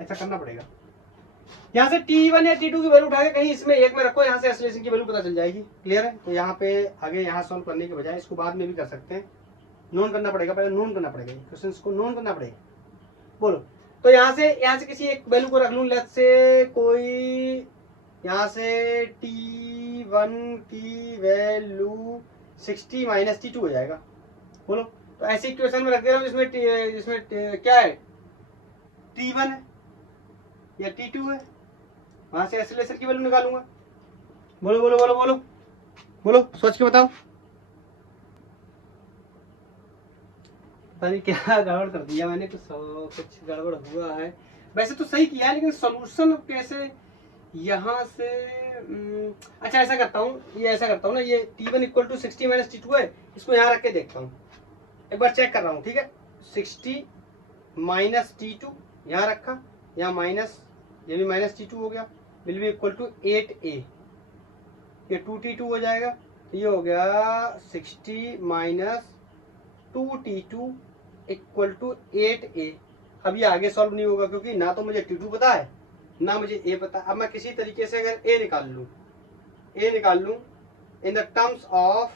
ऐसा करना पड़ेगा। यहाँ से T1 या T2 की वैल्यू उठा के कहीं इसमें एक में रखो, यहाँ से एक्सेलेरेशन की वैल्यू पता चल जाएगी। क्लियर है? तो यहाँ पे आगे यहाँ सॉल्व करने के बजाय इसको बाद में भी कर सकते हैं, नोन करना पड़ेगा, पहले नोन करना पड़ेगा, क्वेश्चन को नोन करना पड़ेगा। बोलो तो यहाँ से किसी एक वैल्यू को रख लूँ, लेट से कोई यहाँ से T1 की वैल्यू 60 माइनस T2 हो जाएगा। बोलो तो ऐसी इक्वेशन में रख दे रहा हूँ जिसमें क्या है T1 है या T2 है, वहां से एक्सेलेरेशन की वैल्यू निकालूंगा। बोलो बोलो बोलो बोलो बोलो सोच के बताओ। पता नहीं क्या गड़बड़ कर दिया मैंने, कुछ गड़बड़ हुआ है। वैसे तो सही किया है लेकिन सॉल्यूशन कैसे यहाँ से अच्छा ऐसा करता हूँ, ये ऐसा करता हूँ ना, ये T1 equal to 60 minus T2 है, इसको यहाँ रख के देखता हूँ, एक बार चेक कर रहा हूँ। ठीक है 60 माइनस T2 यहाँ रखा, यहाँ माइनस, ये भी माइनस T2 हो गया, will be equal to 8A, ये 2T2 हो जाएगा, ये हो गया 60 minus 2T2 equal to 8A। अब ये आगे सॉल्व नहीं होगा क्योंकि ना तो मुझे T2 पता है ना मुझे A पता। अब मैं किसी तरीके से अगर A निकाल लूँ in the terms of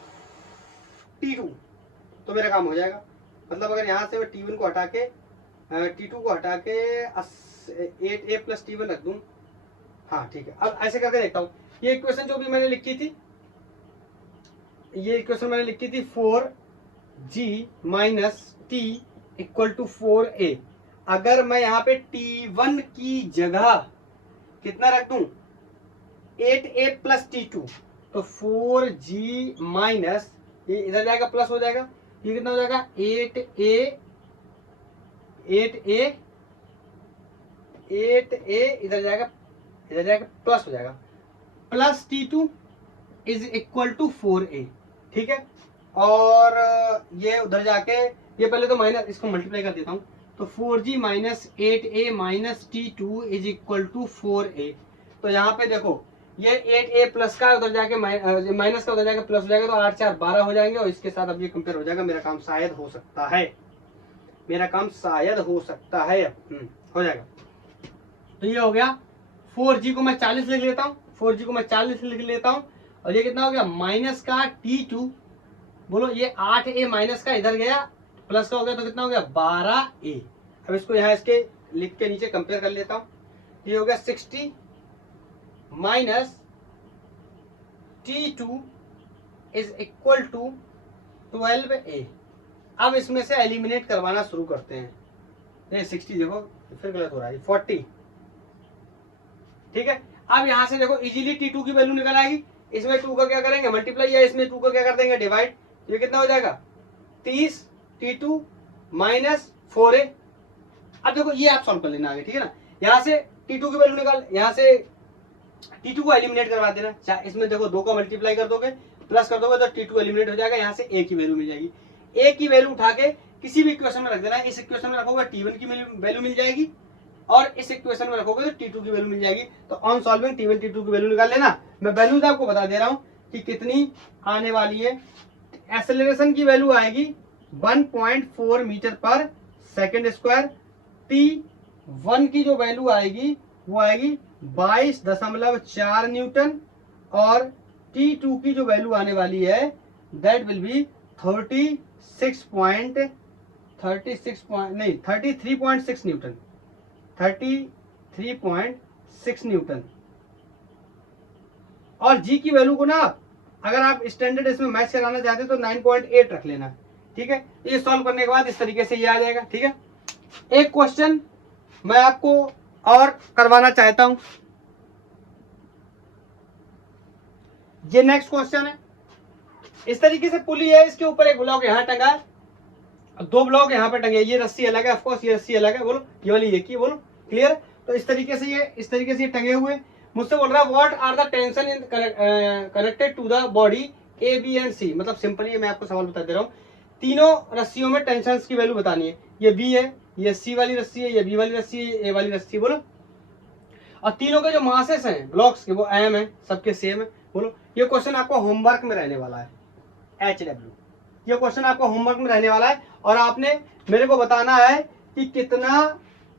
T2 तो मेरा काम हो जाएगा। मतलब अगर यहाँ से मैं T1 को हटा के T2 को हटा के 8A प्लस T1 रख दूं, हाँ ठीक है। अब ऐसे करके देखता हूँ, ये इक्वेशन जो भी मैंने लिखी थी, ये इक्वेशन मैंने लिखी थी 4G minus T equal to 4A। अगर मैं यहाँ पे T1 की जगह कितना रख दूं 8A प्लस T2 तो 4G माइनस, ये इधर जाएगा प्लस हो जाएगा, ये कितना हो जाएगा 8A इधर जाएगा प्लस हो जाएगा, plus T2 is equal to 4A। ठीक है और ये उधर जाके ये पहले तो माइनस, इसको मल्टीप्लाई कर देता हूँ, तो 4G minus 8A minus T2 is equal to 4A। तो यहाँ पे देखो ये 8A प्लस का उधर जाके माइनस का उधर जाके प्लस हो जाएगा, तो 8 4 12 हो जाएंगे और इसके साथ अब ये कंपेयर हो जाएगा। मेरा काम शायद हो सकता है, हो जाएगा। तो ये हो गया 4G को मैं 40 लिख लेता हूँ, और ये कितना हो गया माइनस का T2। बोलो ये 8A माइनस का इधर गया प्लस का हो गया तो कितना हो गया 12A। अब इसको यहाँ इसके लिख के नीचे कंपेयर कर लेता हूँ, ये हो गया 60 minus T2 is equal to 12A। अब इसमें से एलिमिनेट करवाना शुरू करते हैं। ये 60 देखो फिर गलत हो रहा है 40। ठीक है अब यहां से देखो इजीली T2 की वैल्यू निकल आएगी, इसमें 2 का क्या करेंगे मल्टीप्लाई, या इसमें 2 का क्या कर देंगे डिवाइड, ये कितना हो जाएगा 30 T2 माइनस 4A। अब देखो ये आप सॉल्व कर लेना आगे, ठीक है ना। यहाँ से T2 की वैल्यू निकाल, यहाँ से T2 को एलिमिनेट करवा देना, इसमें देखो 2 का मल्टीप्लाई कर दोगे प्लस कर दोगे तो T2 एलिमिनेट हो जाएगा, यहाँ से A की वैल्यू मिल जाएगी। A की वैल्यू उठा के किसी भी इक्वेशन में रख देना है, इस इक्वेशन में रखोगे T1 की वैल्यू मिल जाएगी और इस इक्वेशन में रखोगे तो T2 की वैल्यू मिल जाएगी। तो ऑन सॉल्विंग T1 T2 की वैल्यू निकाल लेना। मैं वैल्यूज आपको बता दे रहा हूं कि कितनी आने वाली है। एक्सेलरेशन की वैल्यू आएगी 1.4 metre per second square, T1 की जो वैल्यू आएगी वो आएगी 22.4 न्यूटन, और T2 की जो वैल्यू आने वाली है that will be 33.6 Newton, 33.6 Newton. और G की वैल्यू को ना अगर आप स्टैंडर्ड इसमें मैच कराना चाहते हो तो 9.8 रख लेना। ठीक है ये सॉल्व करने के बाद इस तरीके से ये आ जाएगा। ठीक है एक क्वेश्चन मैं आपको और करवाना चाहता हूं, ये नेक्स्ट क्वेश्चन है। इस तरीके से पुली है, इसके ऊपर एक ब्लॉक यहाँ टंगा है, 2 ब्लॉक यहाँ पे टंगे, ये रस्सी अलग है, ऑफ कोर्स ये रस्सी अलग है। बोलो ये वाली एक ही, बोलो क्लियर। तो इस तरीके से ये टंगे हुए, मुझसे बोल रहा है what are the tension in connected to the body A B and C. मतलब सिंपली मैं आपको सवाल बता दे रहा हूँ, तीनों रस्सियों में टेंशन की वैल्यू बतानी है। ये बी है, ये सी वाली रस्सी है, ये बी वाली रस्सी है, ये ए वाली रस्सी, बोलो। और तीनों के जो मासेस हैं ब्लॉक्स के वो एम है, सबके सेम है, बोलो। ये क्वेश्चन आपको होमवर्क में रहने वाला है, HW। ये क्वेश्चन आपको होमवर्क में रहने वाला है और आपने मेरे को बताना है कि कितना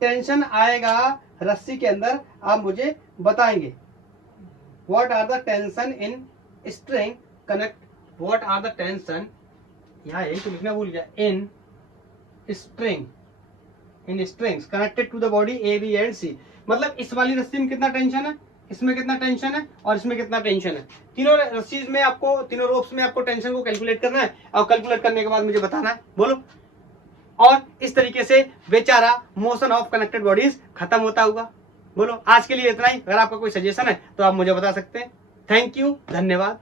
टेंशन आएगा रस्सी के अंदर, आप मुझे बताएंगे। What are the tension in string connect, what are the tension, यहाँ यही तो लिखना भूल गया, in string, in strings connected to the body A B and C. मतलब इस वाली रस्सी में कितना टेंशन है, इसमें कितना टेंशन है और इसमें कितना टेंशन है। तीनों रस्सीज में आपको, तीनों रोप्स में आपको टेंशन को कैलकुलेट करना है और कैलकुलेट करने के बाद मुझे बताना है, बोलो। और इस तरीके से बेचारा मोशन ऑफ कनेक्टेड बॉडीज खत्म होता होगा, बोलो। आज के लिए इतना ही। अगर आपका कोई सजेशन है तो आप मुझे बता सकते हैं। थैंक यू, धन्यवाद।